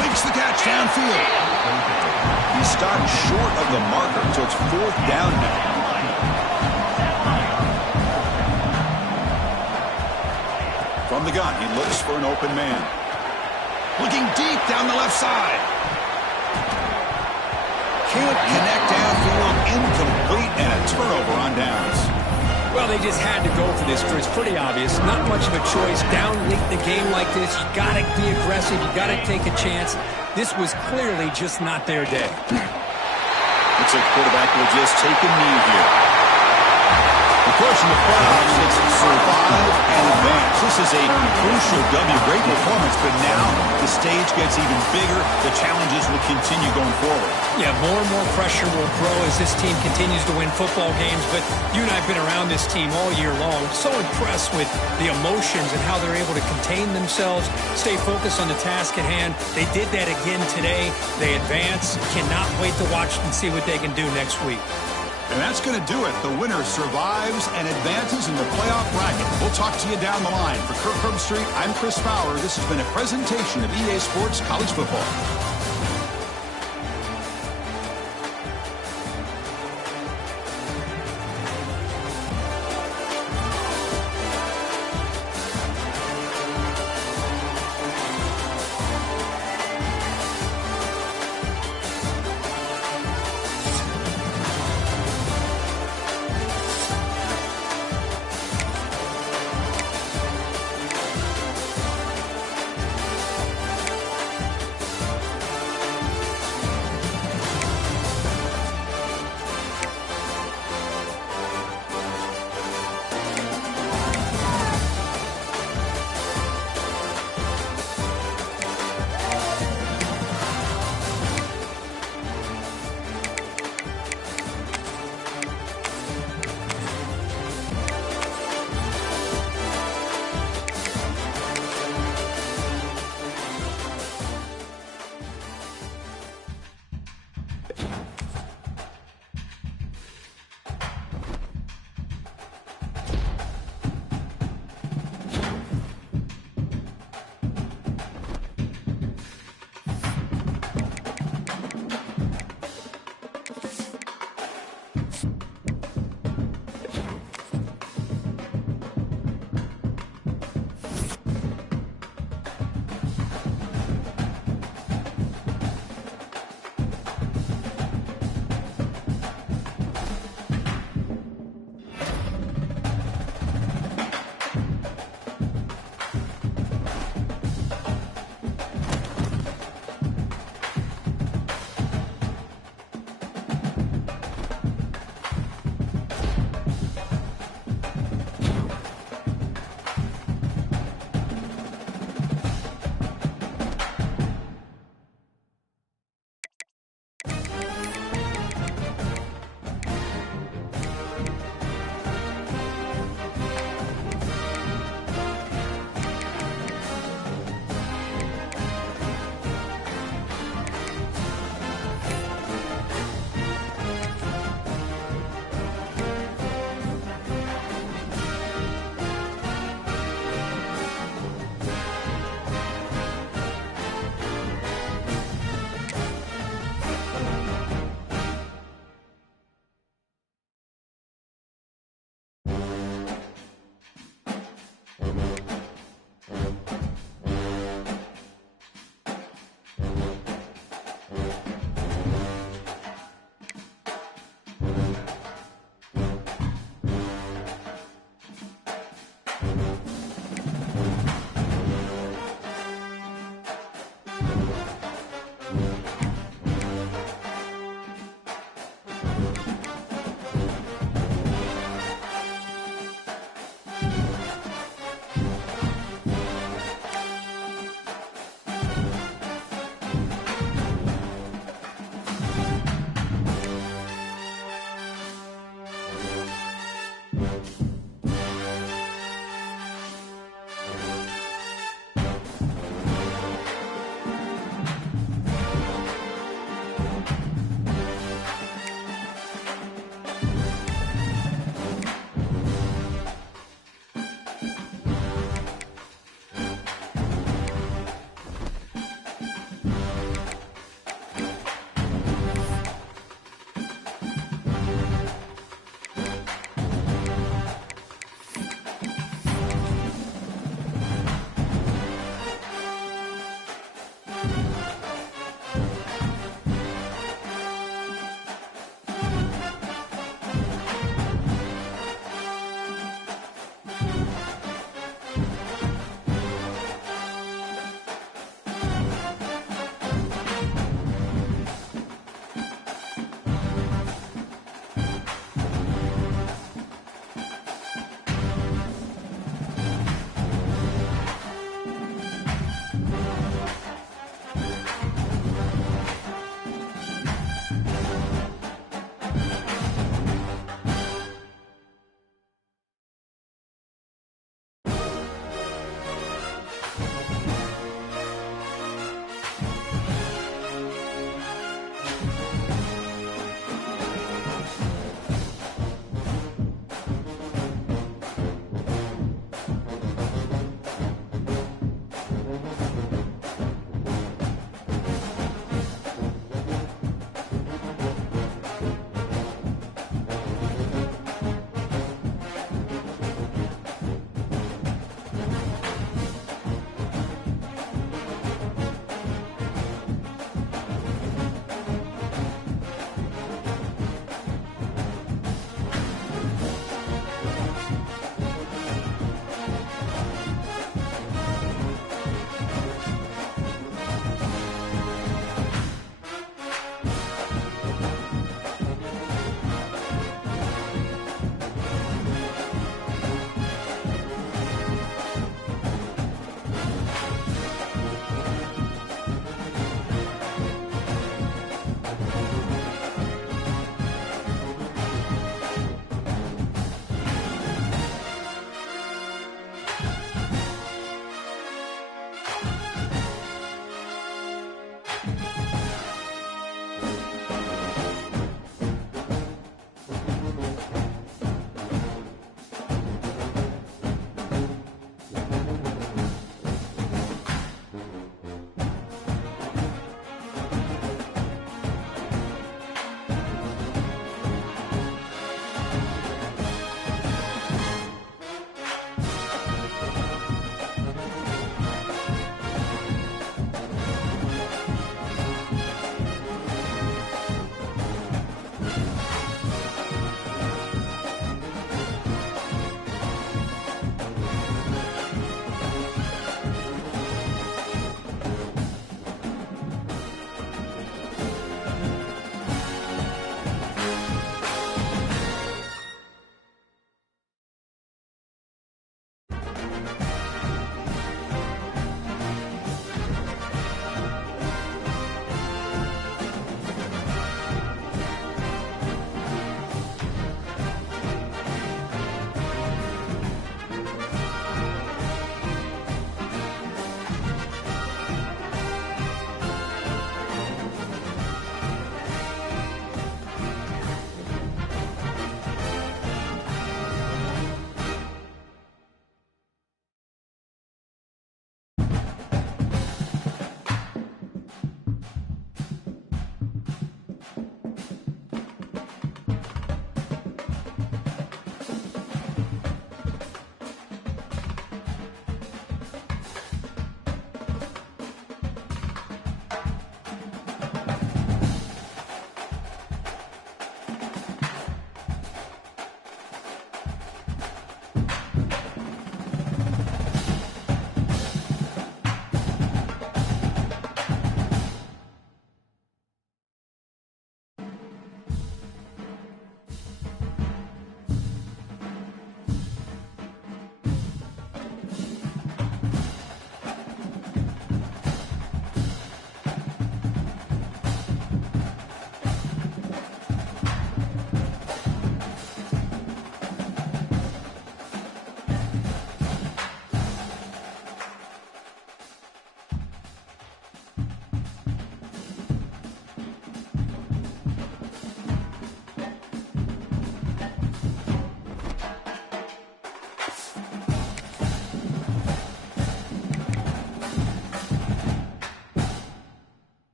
Makes the catch downfield. He stopped short of the marker, so it's 4th down now. From the gun, he looks for an open man. Looking deep down the left side. Can't connect downfield, incomplete, and a turnover on downs. Well, they just had to go for this, Chris. Pretty obvious. Not much of a choice. Down late in the game like this, you got to be aggressive. You got to take a chance. This was clearly just not their day. Looks like quarterback will just take a knee here. Of course, in the playoffs, it's survive and advance. This is a crucial W. Great performance, but now the stage gets even bigger. The challenges will continue going forward. Yeah, more and more pressure will grow as this team continues to win football games, but you and I have been around this team all year long. So impressed with the emotions and how they're able to contain themselves, stay focused on the task at hand. They did that again today. They advance. Cannot wait to watch and see what they can do next week. And that's going to do it. The winner survives and advances in the playoff bracket. We'll talk to you down the line. For Kirk Herbstreit, I'm Chris Fowler. This has been a presentation of EA Sports College Football.